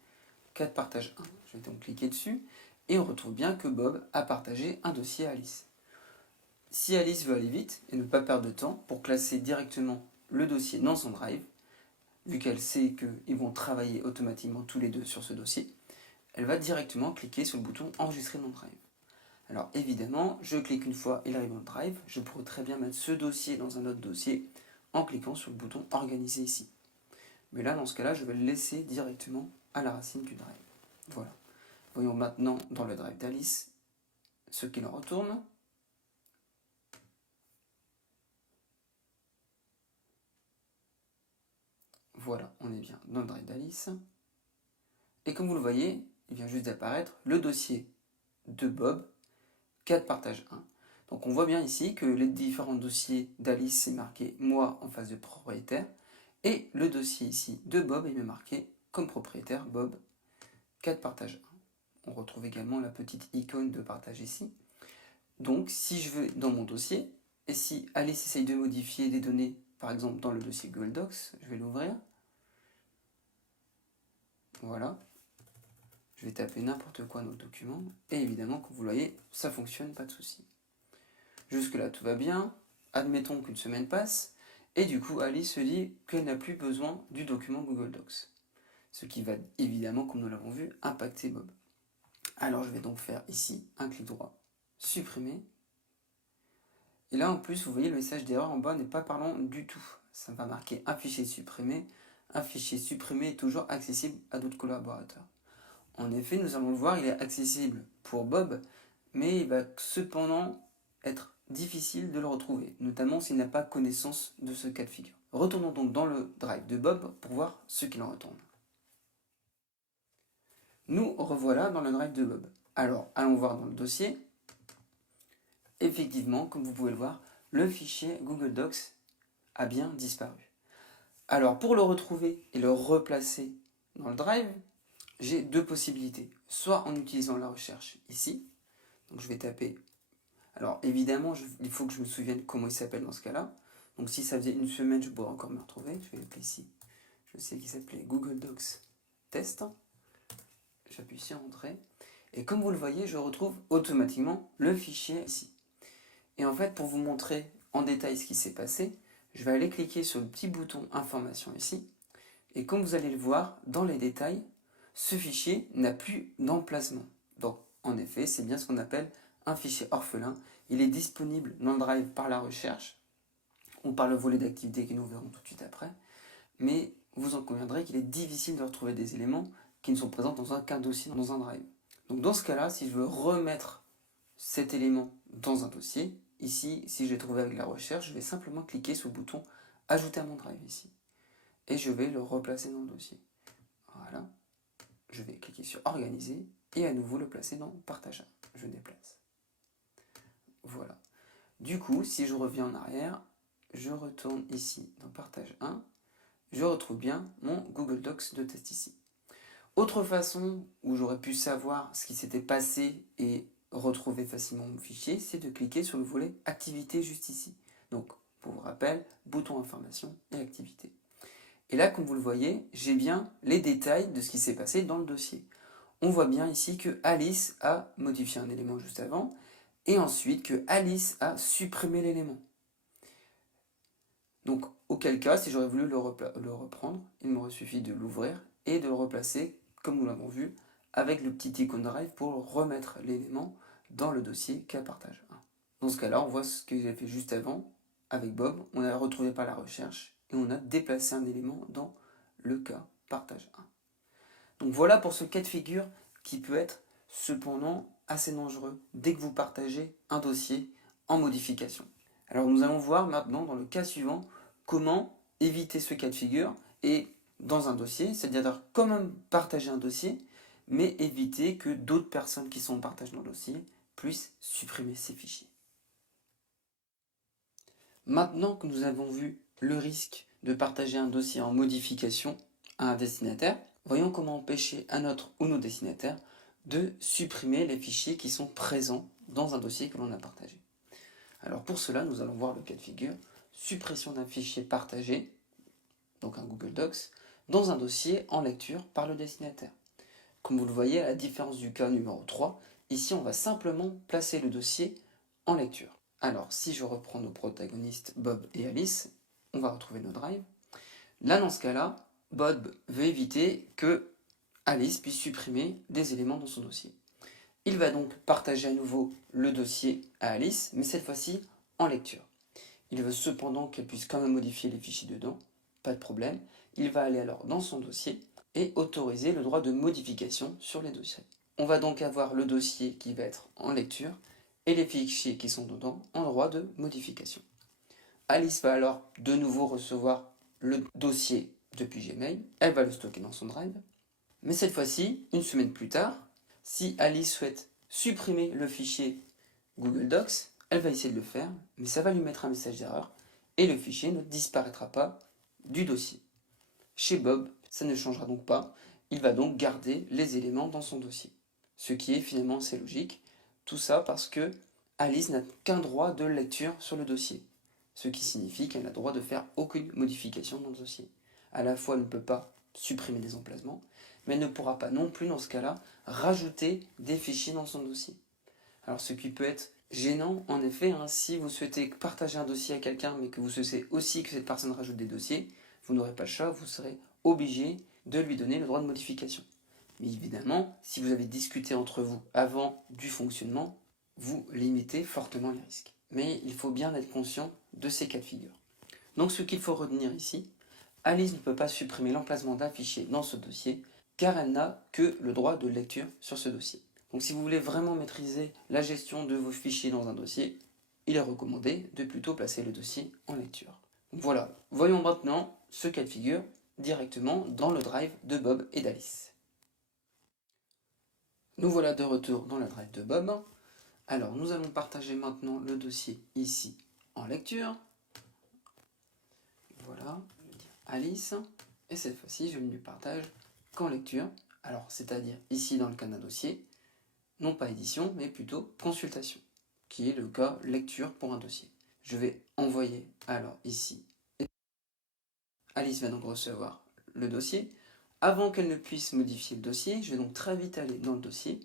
4 partage 1. Je vais donc cliquer dessus et on retrouve bien que Bob a partagé un dossier à Alice. Si Alice veut aller vite et ne pas perdre de temps pour classer directement le dossier dans son Drive, vu qu'elle sait qu'ils vont travailler automatiquement tous les deux sur ce dossier, elle va directement cliquer sur le bouton Enregistrer dans Drive. Alors évidemment, je clique une fois, il arrive dans le Drive, je pourrais très bien mettre ce dossier dans un autre dossier en cliquant sur le bouton Organiser ici. Mais là, dans ce cas-là, je vais le laisser directement à la racine du Drive. Voilà. Voyons maintenant dans le Drive d'Alice ce qu'il en retourne. Voilà, on est bien dans le Drive d'Alice. Et comme vous le voyez, il vient juste d'apparaître le dossier de Bob, 4 partage 1. Donc on voit bien ici que les différents dossiers d'Alice, c'est marqué moi en face de propriétaire, et le dossier ici de Bob est bien marqué comme propriétaire Bob, 4 partage 1. On retrouve également la petite icône de partage ici. Donc si je vais dans mon dossier, et si Alice essaye de modifier des données, par exemple dans le dossier Google Docs, je vais l'ouvrir. Voilà. Je vais taper n'importe quoi dans le document, et évidemment, comme vous le voyez, ça fonctionne, pas de souci. Jusque là, tout va bien. Admettons qu'une semaine passe, et du coup, Alice se dit qu'elle n'a plus besoin du document Google Docs. Ce qui va évidemment, comme nous l'avons vu, impacter Bob. Alors, je vais donc faire ici un clic droit, supprimer. Et là, en plus, vous voyez, le message d'erreur en bas n'est pas parlant du tout. Ça va marquer un fichier supprimé. Un fichier supprimé est toujours accessible à d'autres collaborateurs. En effet, nous allons le voir, il est accessible pour Bob, mais il va cependant être difficile de le retrouver, notamment s'il n'a pas connaissance de ce cas de figure. Retournons donc dans le Drive de Bob pour voir ce qu'il en retourne. Nous revoilà dans le Drive de Bob. Alors, allons voir dans le dossier. Effectivement, comme vous pouvez le voir, le fichier Google Docs a bien disparu. Alors, pour le retrouver et le replacer dans le Drive, j'ai deux possibilités. Soit en utilisant la recherche ici, donc je vais taper. Alors évidemment, il faut que je me souvienne comment il s'appelle dans ce cas-là. Donc si ça faisait une semaine, je pourrais encore me retrouver. Je vais l'appeler ici. Je sais qu'il s'appelait Google Docs Test. J'appuie sur Entrée. Et comme vous le voyez, je retrouve automatiquement le fichier ici. Et en fait, pour vous montrer en détail ce qui s'est passé, je vais aller cliquer sur le petit bouton Information ici. Et comme vous allez le voir, dans les détails, ce fichier n'a plus d'emplacement. Donc, en effet, c'est bien ce qu'on appelle un fichier orphelin. Il est disponible dans le Drive par la recherche ou par le volet d'activité que nous verrons tout de suite après. Mais vous en conviendrez qu'il est difficile de retrouver des éléments qui ne sont présents dans aucun dossier dans un Drive. Donc dans ce cas-là, si je veux remettre cet élément dans un dossier, ici, si je l'ai trouvé avec la recherche, je vais simplement cliquer sur le bouton « Ajouter à mon Drive » ici. Et je vais le replacer dans le dossier. Voilà. Je vais cliquer sur Organiser et à nouveau le placer dans Partage. Je déplace. Voilà. Du coup, si je reviens en arrière, je retourne ici dans Partage 1, je retrouve bien mon Google Docs de test ici. Autre façon où j'aurais pu savoir ce qui s'était passé et retrouver facilement mon fichier, c'est de cliquer sur le volet Activité juste ici. Donc, pour vous rappel, bouton Information et Activité. Et là, comme vous le voyez, j'ai bien les détails de ce qui s'est passé dans le dossier. On voit bien ici que Alice a modifié un élément juste avant, et ensuite que Alice a supprimé l'élément. Donc, auquel cas, si j'aurais voulu le reprendre, il m'aurait suffi de l'ouvrir et de le replacer, comme nous l'avons vu, avec le petit icône Drive pour remettre l'élément dans le dossier cas partage 1. Dans ce cas-là, on voit ce que j'ai fait juste avant avec Bob. On a retrouvé par la recherche et on a déplacé un élément dans le cas partage 1. Donc voilà pour ce cas de figure qui peut être cependant assez dangereux dès que vous partagez un dossier en modification. Alors nous allons voir maintenant dans le cas suivant comment éviter ce cas de figure et dans un dossier, c'est-à-dire quand même partager un dossier, mais éviter que d'autres personnes qui sont en partage dans le dossier puissent supprimer ces fichiers. Maintenant que nous avons vu le risque de partager un dossier en modification à un destinataire, voyons comment empêcher un autre ou nos destinataires de supprimer les fichiers qui sont présents dans un dossier que l'on a partagé. Alors pour cela, nous allons voir le cas de figure suppression d'un fichier partagé, donc un Google Docs, dans un dossier en lecture par le destinataire. Comme vous le voyez, à la différence du cas numéro 3, ici on va simplement placer le dossier en lecture. Alors si je reprends nos protagonistes Bob et Alice, on va retrouver nos drives. Là dans ce cas-là, Bob veut éviter que Alice puisse supprimer des éléments dans son dossier. Il va donc partager à nouveau le dossier à Alice, mais cette fois-ci en lecture. Il veut cependant qu'elle puisse quand même modifier les fichiers dedans, pas de problème. Il va aller alors dans son dossier et autoriser le droit de modification sur les dossiers. On va donc avoir le dossier qui va être en lecture et les fichiers qui sont dedans en droit de modification. Alice va alors de nouveau recevoir le dossier depuis Gmail, elle va le stocker dans son drive, mais cette fois-ci, une semaine plus tard, si Alice souhaite supprimer le fichier Google Docs, elle va essayer de le faire, mais ça va lui mettre un message d'erreur et le fichier ne disparaîtra pas du dossier. Chez Bob, ça ne changera donc pas, il va donc garder les éléments dans son dossier. Ce qui est finalement assez logique, tout ça parce que Alice n'a qu'un droit de lecture sur le dossier, ce qui signifie qu'elle n'a le droit de faire aucune modification dans le dossier. À la fois, elle ne peut pas supprimer des emplacements, mais elle ne pourra pas non plus, dans ce cas-là, rajouter des fichiers dans son dossier. Alors ce qui peut être gênant, en effet, hein, si vous souhaitez partager un dossier à quelqu'un, mais que vous souhaitez aussi que cette personne rajoute des dossiers, vous n'aurez pas le choix, vous serez obligé de lui donner le droit de modification. Mais évidemment, si vous avez discuté entre vous avant du fonctionnement, vous limitez fortement les risques. Mais il faut bien être conscient de ces cas de figure. Donc ce qu'il faut retenir ici, Alice ne peut pas supprimer l'emplacement d'un fichier dans ce dossier, car elle n'a que le droit de lecture sur ce dossier. Donc si vous voulez vraiment maîtriser la gestion de vos fichiers dans un dossier, il est recommandé de plutôt placer le dossier en lecture. Voilà, voyons maintenant ce cas de figure directement dans le drive de Bob et d'Alice. Nous voilà de retour dans le drive de Bob. Alors nous allons partager maintenant le dossier ici en lecture. Voilà, je vais dire Alice, et cette fois-ci je ne lui partage qu'en lecture. Alors c'est-à-dire ici dans le cas d'un dossier, non pas édition, mais plutôt consultation, qui est le cas lecture pour un dossier. Je vais envoyer alors ici. Alice va donc recevoir le dossier. Avant qu'elle ne puisse modifier le dossier, je vais donc très vite aller dans le dossier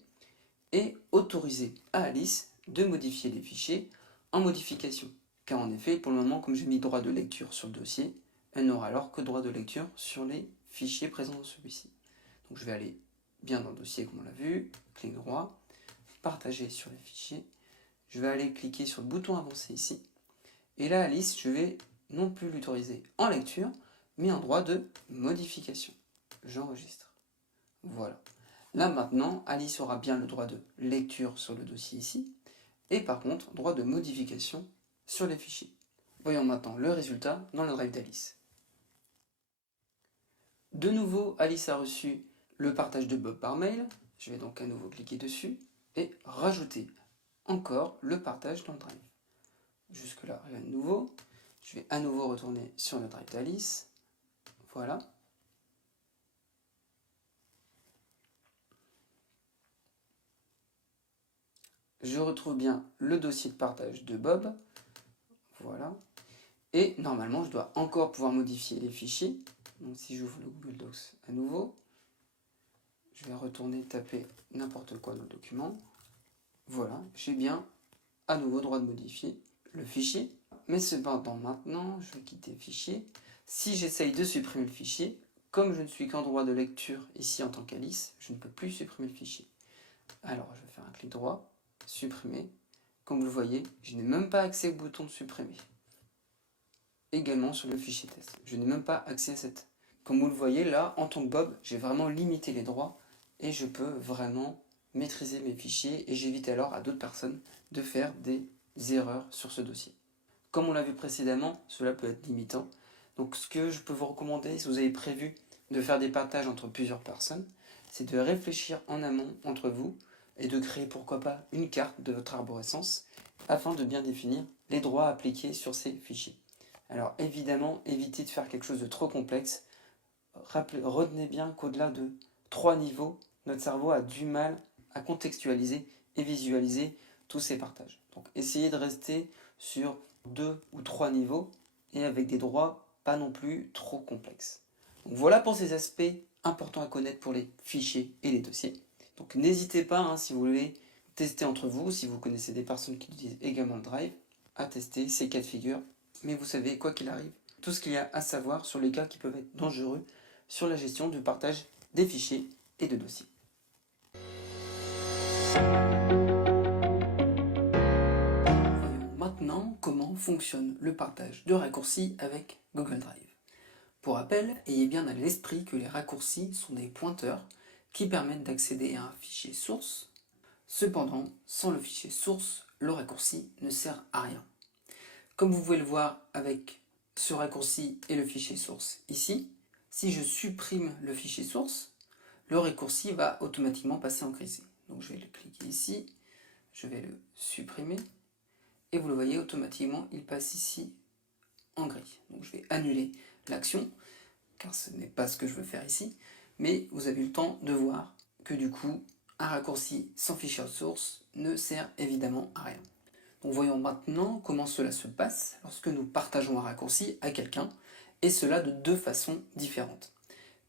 et autoriser à Alice de modifier les fichiers en modification. Car en effet, pour le moment, comme j'ai mis droit de lecture sur le dossier, elle n'aura alors que droit de lecture sur les fichiers présents dans celui-ci. Donc je vais aller bien dans le dossier comme on l'a vu, clic droit, partager sur les fichiers. Je vais aller cliquer sur le bouton avancer ici. Et là, Alice, je vais non plus l'autoriser en lecture, mais en droit de modification. J'enregistre. Voilà. Là maintenant, Alice aura bien le droit de lecture sur le dossier ici, et par contre, droit de modification sur les fichiers. Voyons maintenant le résultat dans le drive d'Alice. De nouveau, Alice a reçu le partage de Bob par mail. Je vais donc à nouveau cliquer dessus et rajouter encore le partage dans le drive. Jusque là, rien de nouveau. Je vais à nouveau retourner sur le drive d'Alice. Voilà. Je retrouve bien le dossier de partage de Bob. Voilà. Et normalement, je dois encore pouvoir modifier les fichiers. Donc si j'ouvre le Google Docs à nouveau, je vais retourner taper n'importe quoi dans le document. Voilà, j'ai bien à nouveau droit de modifier le fichier. Mais cependant, maintenant, je vais quitter fichier. Si j'essaye de supprimer le fichier, comme je ne suis qu'en droit de lecture ici en tant qu'Alice, je ne peux plus supprimer le fichier. Alors, je vais faire un clic droit, supprimer. Comme vous le voyez, je n'ai même pas accès au bouton de supprimer. Également sur le fichier test. Je n'ai même pas accès à cette. Comme vous le voyez, là, en tant que Bob, j'ai vraiment limité les droits et je peux vraiment maîtriser mes fichiers et j'évite alors à d'autres personnes de faire des erreurs sur ce dossier. Comme on l'a vu précédemment, cela peut être limitant. Donc ce que je peux vous recommander, si vous avez prévu de faire des partages entre plusieurs personnes, c'est de réfléchir en amont entre vous et de créer pourquoi pas une carte de votre arborescence afin de bien définir les droits appliqués sur ces fichiers. Alors évidemment, évitez de faire quelque chose de trop complexe. Retenez bien qu'au-delà de 3 niveaux, notre cerveau a du mal à contextualiser et visualiser tous ces partages. Donc essayez de rester sur 2 ou 3 niveaux et avec des droits pas non plus trop complexes. Donc voilà pour ces aspects importants à connaître pour les fichiers et les dossiers. Donc n'hésitez pas, si vous voulez tester entre vous, si vous connaissez des personnes qui utilisent également le Drive, à tester ces cas de figure. Mais vous savez, quoi qu'il arrive, tout ce qu'il y a à savoir sur les cas qui peuvent être dangereux sur la gestion du partage des fichiers et de dossiers. Voyons maintenant comment fonctionne le partage de raccourcis avec Google Drive. Pour rappel, ayez bien à l'esprit que les raccourcis sont des pointeurs qui permettent d'accéder à un fichier source. Cependant, sans le fichier source, le raccourci ne sert à rien. Comme vous pouvez le voir avec ce raccourci et le fichier source ici, si je supprime le fichier source, le raccourci va automatiquement passer en gris. Donc je vais le cliquer ici, je vais le supprimer, et vous le voyez automatiquement, il passe ici en gris. Donc je vais annuler l'action, car ce n'est pas ce que je veux faire ici, mais vous avez eu le temps de voir que du coup, un raccourci sans fichier source ne sert évidemment à rien. Donc voyons maintenant comment cela se passe lorsque nous partageons un raccourci à quelqu'un, et cela de deux façons différentes.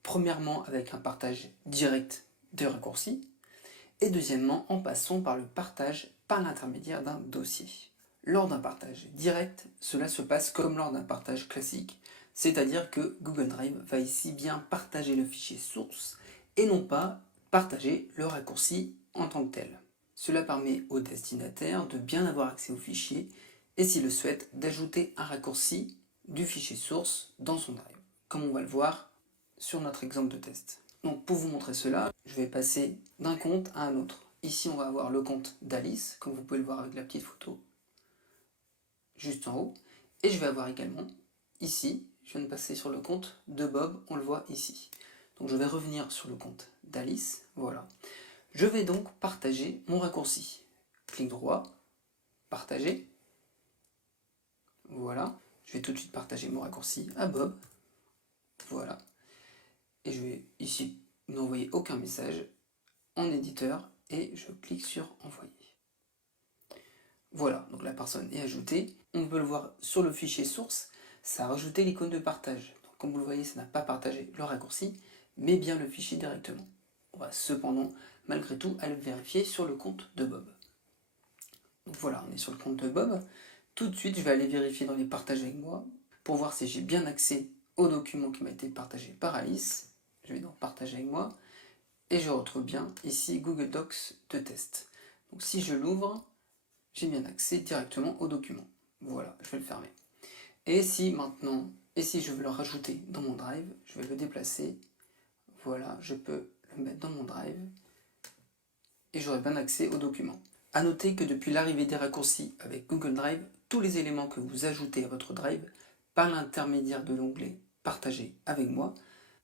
Premièrement avec un partage direct de raccourcis, et deuxièmement en passant par le partage par l'intermédiaire d'un dossier. Lors d'un partage direct, cela se passe comme lors d'un partage classique, c'est-à-dire que Google Drive va ici bien partager le fichier source et non pas partager le raccourci en tant que tel. Cela permet au destinataire de bien avoir accès au fichier et s'il le souhaite d'ajouter un raccourci du fichier source dans son Drive, comme on va le voir sur notre exemple de test. Donc pour vous montrer cela, je vais passer d'un compte à un autre. Ici on va avoir le compte d'Alice, comme vous pouvez le voir avec la petite photo juste en haut. Et je vais avoir également ici, je viens de passer sur le compte de Bob, on le voit ici. Donc je vais revenir sur le compte d'Alice, voilà. Je vais donc partager mon raccourci. Clic droit, partager. Voilà. Je vais tout de suite partager mon raccourci à Bob. Voilà. Et je vais ici n'envoyer aucun message en éditeur et je clique sur envoyer. Voilà, donc la personne est ajoutée. On peut le voir sur le fichier source, ça a rajouté l'icône de partage. Donc, comme vous le voyez, ça n'a pas partagé le raccourci, mais bien le fichier directement. On va cependant, malgré tout, aller vérifier sur le compte de Bob. Donc voilà, on est sur le compte de Bob. Tout de suite, je vais aller vérifier dans les partages avec moi pour voir si j'ai bien accès au document qui m'a été partagé par Alice. Je vais donc partager avec moi et je retrouve bien ici Google Docs de test. Donc si je l'ouvre, j'ai bien accès directement au document. Voilà, je vais le fermer. Et si maintenant, je veux le rajouter dans mon Drive, je vais le déplacer. Voilà, je peux le mettre dans mon Drive et j'aurai bien accès au document. A noter que depuis l'arrivée des raccourcis avec Google Drive, tous les éléments que vous ajoutez à votre Drive par l'intermédiaire de l'onglet Partager avec moi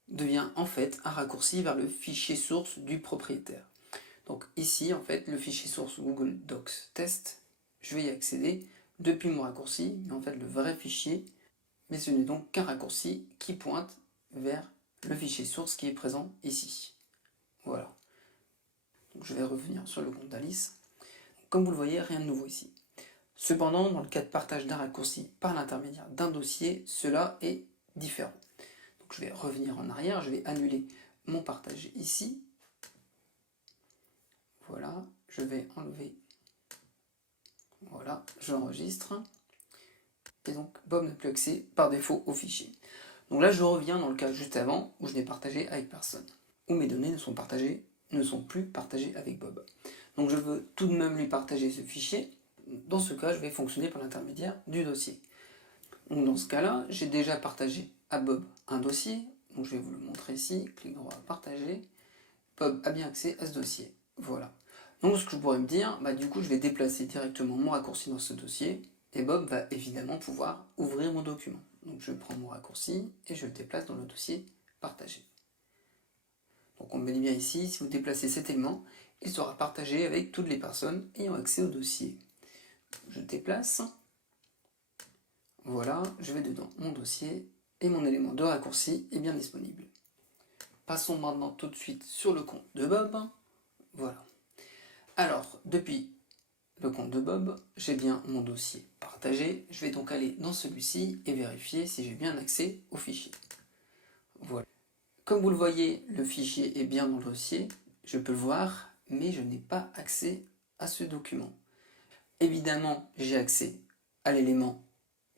devient en fait un raccourci vers le fichier source du propriétaire. Donc ici, en fait, le fichier source Google Docs test, je vais y accéder depuis mon raccourci, mais en fait le vrai fichier, mais ce n'est donc qu'un raccourci qui pointe vers le fichier source qui est présent ici. Voilà. Donc je vais revenir sur le compte d'Alice. Comme vous le voyez, rien de nouveau ici. Cependant, dans le cas de partage d'un raccourci par l'intermédiaire d'un dossier, cela est différent. Donc je vais revenir en arrière, je vais annuler mon partage ici. Voilà, je vais enlever. Voilà, j'enregistre. Et donc Bob n'a plus accès par défaut au fichier. Donc là je reviens dans le cas juste avant où je n'ai partagé avec personne. Où mes données ne sont plus partagées avec Bob. Donc je veux tout de même lui partager ce fichier. Dans ce cas, je vais fonctionner par l'intermédiaire du dossier. Donc dans ce cas-là, j'ai déjà partagé à Bob un dossier. Donc je vais vous le montrer ici. Clic droit, partager. Bob a bien accès à ce dossier. Voilà. Donc ce que je pourrais me dire, du coup je vais déplacer directement mon raccourci dans ce dossier et Bob va évidemment pouvoir ouvrir mon document. Donc je prends mon raccourci et je le déplace dans le dossier partagé. Donc on met bien ici, si vous déplacez cet élément, il sera partagé avec toutes les personnes ayant accès au dossier. Je déplace, voilà, je vais dedans mon dossier et mon élément de raccourci est bien disponible. Passons maintenant tout de suite sur le compte de Bob. Voilà. Alors, depuis le compte de Bob, j'ai bien mon dossier partagé. Je vais donc aller dans celui-ci et vérifier si j'ai bien accès au fichier. Voilà. Comme vous le voyez, le fichier est bien dans le dossier. Je peux le voir, mais je n'ai pas accès à ce document. Évidemment, j'ai accès à l'élément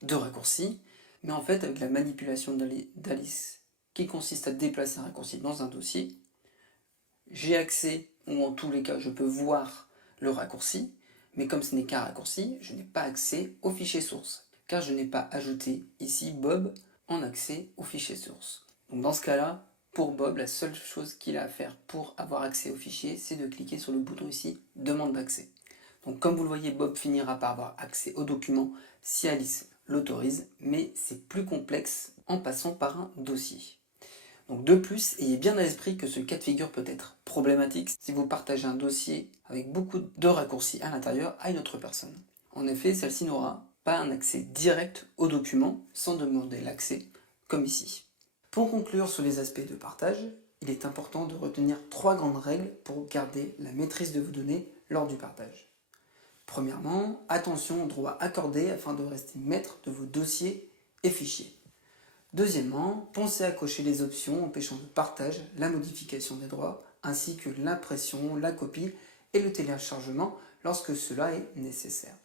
de raccourci, mais en fait, avec la manipulation d'Alice qui consiste à déplacer un raccourci dans un dossier, j'ai accès, ou en tous les cas, je peux voir le raccourci, mais comme ce n'est qu'un raccourci, je n'ai pas accès au fichier source, car je n'ai pas ajouté ici Bob en accès au fichier source. Donc dans ce cas-là, pour Bob, la seule chose qu'il a à faire pour avoir accès au fichier, c'est de cliquer sur le bouton ici, demande d'accès. Donc comme vous le voyez, Bob finira par avoir accès au document si Alice l'autorise, mais c'est plus complexe en passant par un dossier. Donc de plus, ayez bien à l'esprit que ce cas de figure peut être problématique si vous partagez un dossier avec beaucoup de raccourcis à l'intérieur à une autre personne. En effet, celle-ci n'aura pas un accès direct au document sans demander l'accès, comme ici. Pour conclure sur les aspects de partage, il est important de retenir 3 grandes règles pour garder la maîtrise de vos données lors du partage. Premièrement, attention aux droits accordés afin de rester maître de vos dossiers et fichiers. Deuxièmement, pensez à cocher les options empêchant le partage, la modification des droits, ainsi que l'impression, la copie et le téléchargement lorsque cela est nécessaire.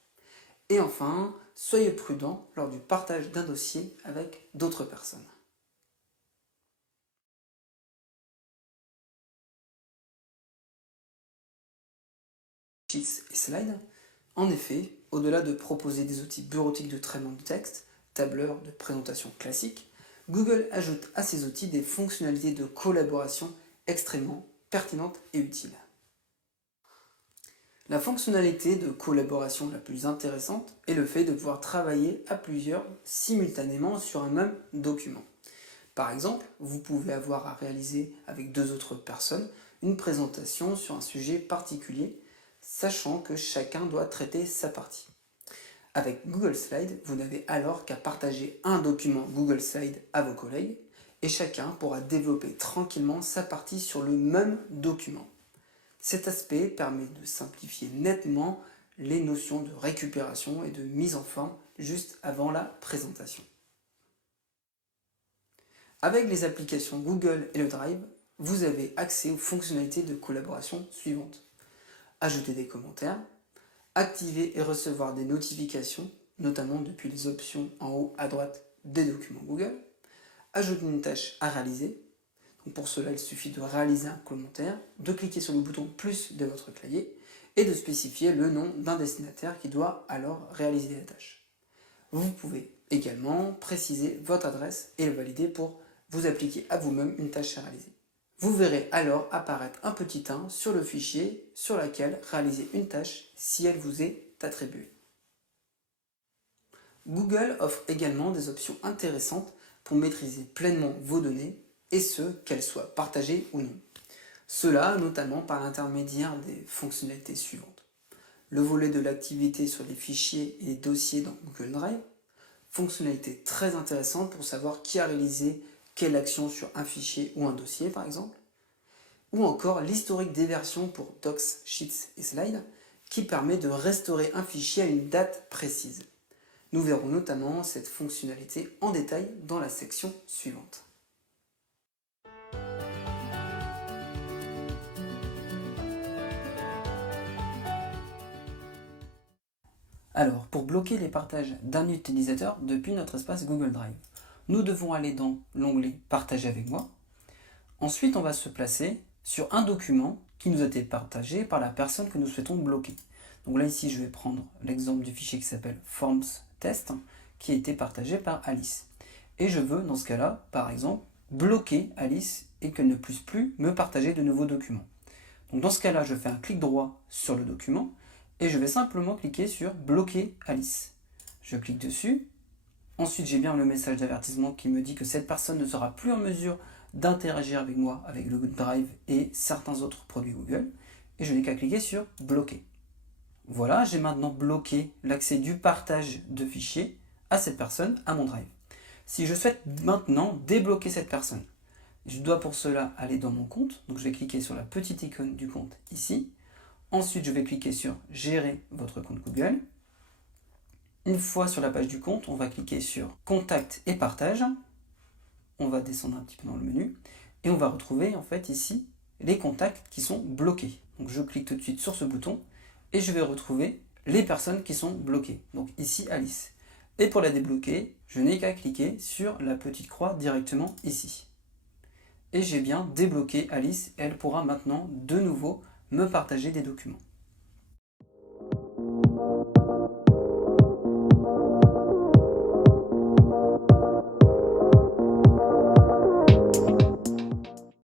Et enfin, soyez prudent lors du partage d'un dossier avec d'autres personnes. Sheets et Slides. En effet, au-delà de proposer des outils bureautiques de traitement de texte, tableurs de présentation classiques, Google ajoute à ces outils des fonctionnalités de collaboration extrêmement pertinentes et utiles. La fonctionnalité de collaboration la plus intéressante est le fait de pouvoir travailler à plusieurs simultanément sur un même document. Par exemple, vous pouvez avoir à réaliser avec 2 autres personnes une présentation sur un sujet particulier, sachant que chacun doit traiter sa partie. Avec Google Slides, vous n'avez alors qu'à partager un document Google Slides à vos collègues et chacun pourra développer tranquillement sa partie sur le même document. Cet aspect permet de simplifier nettement les notions de récupération et de mise en forme juste avant la présentation. Avec les applications Google et le Drive, vous avez accès aux fonctionnalités de collaboration suivantes. Ajouter des commentaires, activer et recevoir des notifications, notamment depuis les options en haut à droite des documents Google, ajouter une tâche à réaliser. Donc pour cela, il suffit de réaliser un commentaire, de cliquer sur le bouton plus de votre clavier et de spécifier le nom d'un destinataire qui doit alors réaliser la tâche. Vous pouvez également préciser votre adresse et le valider pour vous appliquer à vous-même une tâche à réaliser. Vous verrez alors apparaître un petit 1 sur le fichier sur lequel réaliser une tâche si elle vous est attribuée. Google offre également des options intéressantes pour maîtriser pleinement vos données et ce, qu'elles soient partagées ou non. Cela notamment par l'intermédiaire des fonctionnalités suivantes. Le volet de l'activité sur les fichiers et les dossiers dans Google Drive, fonctionnalité très intéressante pour savoir qui a réalisé quelle action sur un fichier ou un dossier par exemple, ou encore l'historique des versions pour Docs, Sheets et Slides qui permet de restaurer un fichier à une date précise. Nous verrons notamment cette fonctionnalité en détail dans la section suivante. Alors, pour bloquer les partages d'un utilisateur depuis notre espace Google Drive, nous devons aller dans l'onglet « Partager avec moi ». Ensuite, on va se placer sur un document qui nous a été partagé par la personne que nous souhaitons bloquer. Donc là, ici, je vais prendre l'exemple du fichier qui s'appelle Forms Test, qui a été partagé par Alice. Et je veux, dans ce cas-là, par exemple, bloquer Alice et qu'elle ne puisse plus me partager de nouveaux documents. Donc dans ce cas-là, je fais un clic droit sur le document et je vais simplement cliquer sur bloquer Alice. Je clique dessus. Ensuite, j'ai bien le message d'avertissement qui me dit que cette personne ne sera plus en mesure d'interagir avec moi, avec le Drive et certains autres produits Google. Et je n'ai qu'à cliquer sur bloquer. Voilà, j'ai maintenant bloqué l'accès du partage de fichiers à cette personne, à mon Drive. Si je souhaite maintenant débloquer cette personne, je dois pour cela aller dans mon compte. Donc je vais cliquer sur la petite icône du compte ici. Ensuite, je vais cliquer sur gérer votre compte Google. Une fois sur la page du compte, on va cliquer sur contact et partage. On va descendre un petit peu dans le menu et on va retrouver en fait ici les contacts qui sont bloqués. Donc je clique tout de suite sur ce bouton et je vais retrouver les personnes qui sont bloquées. Donc ici Alice. Et pour la débloquer, je n'ai qu'à cliquer sur la petite croix directement ici. Et j'ai bien débloqué Alice, elle pourra maintenant de nouveau me partager des documents.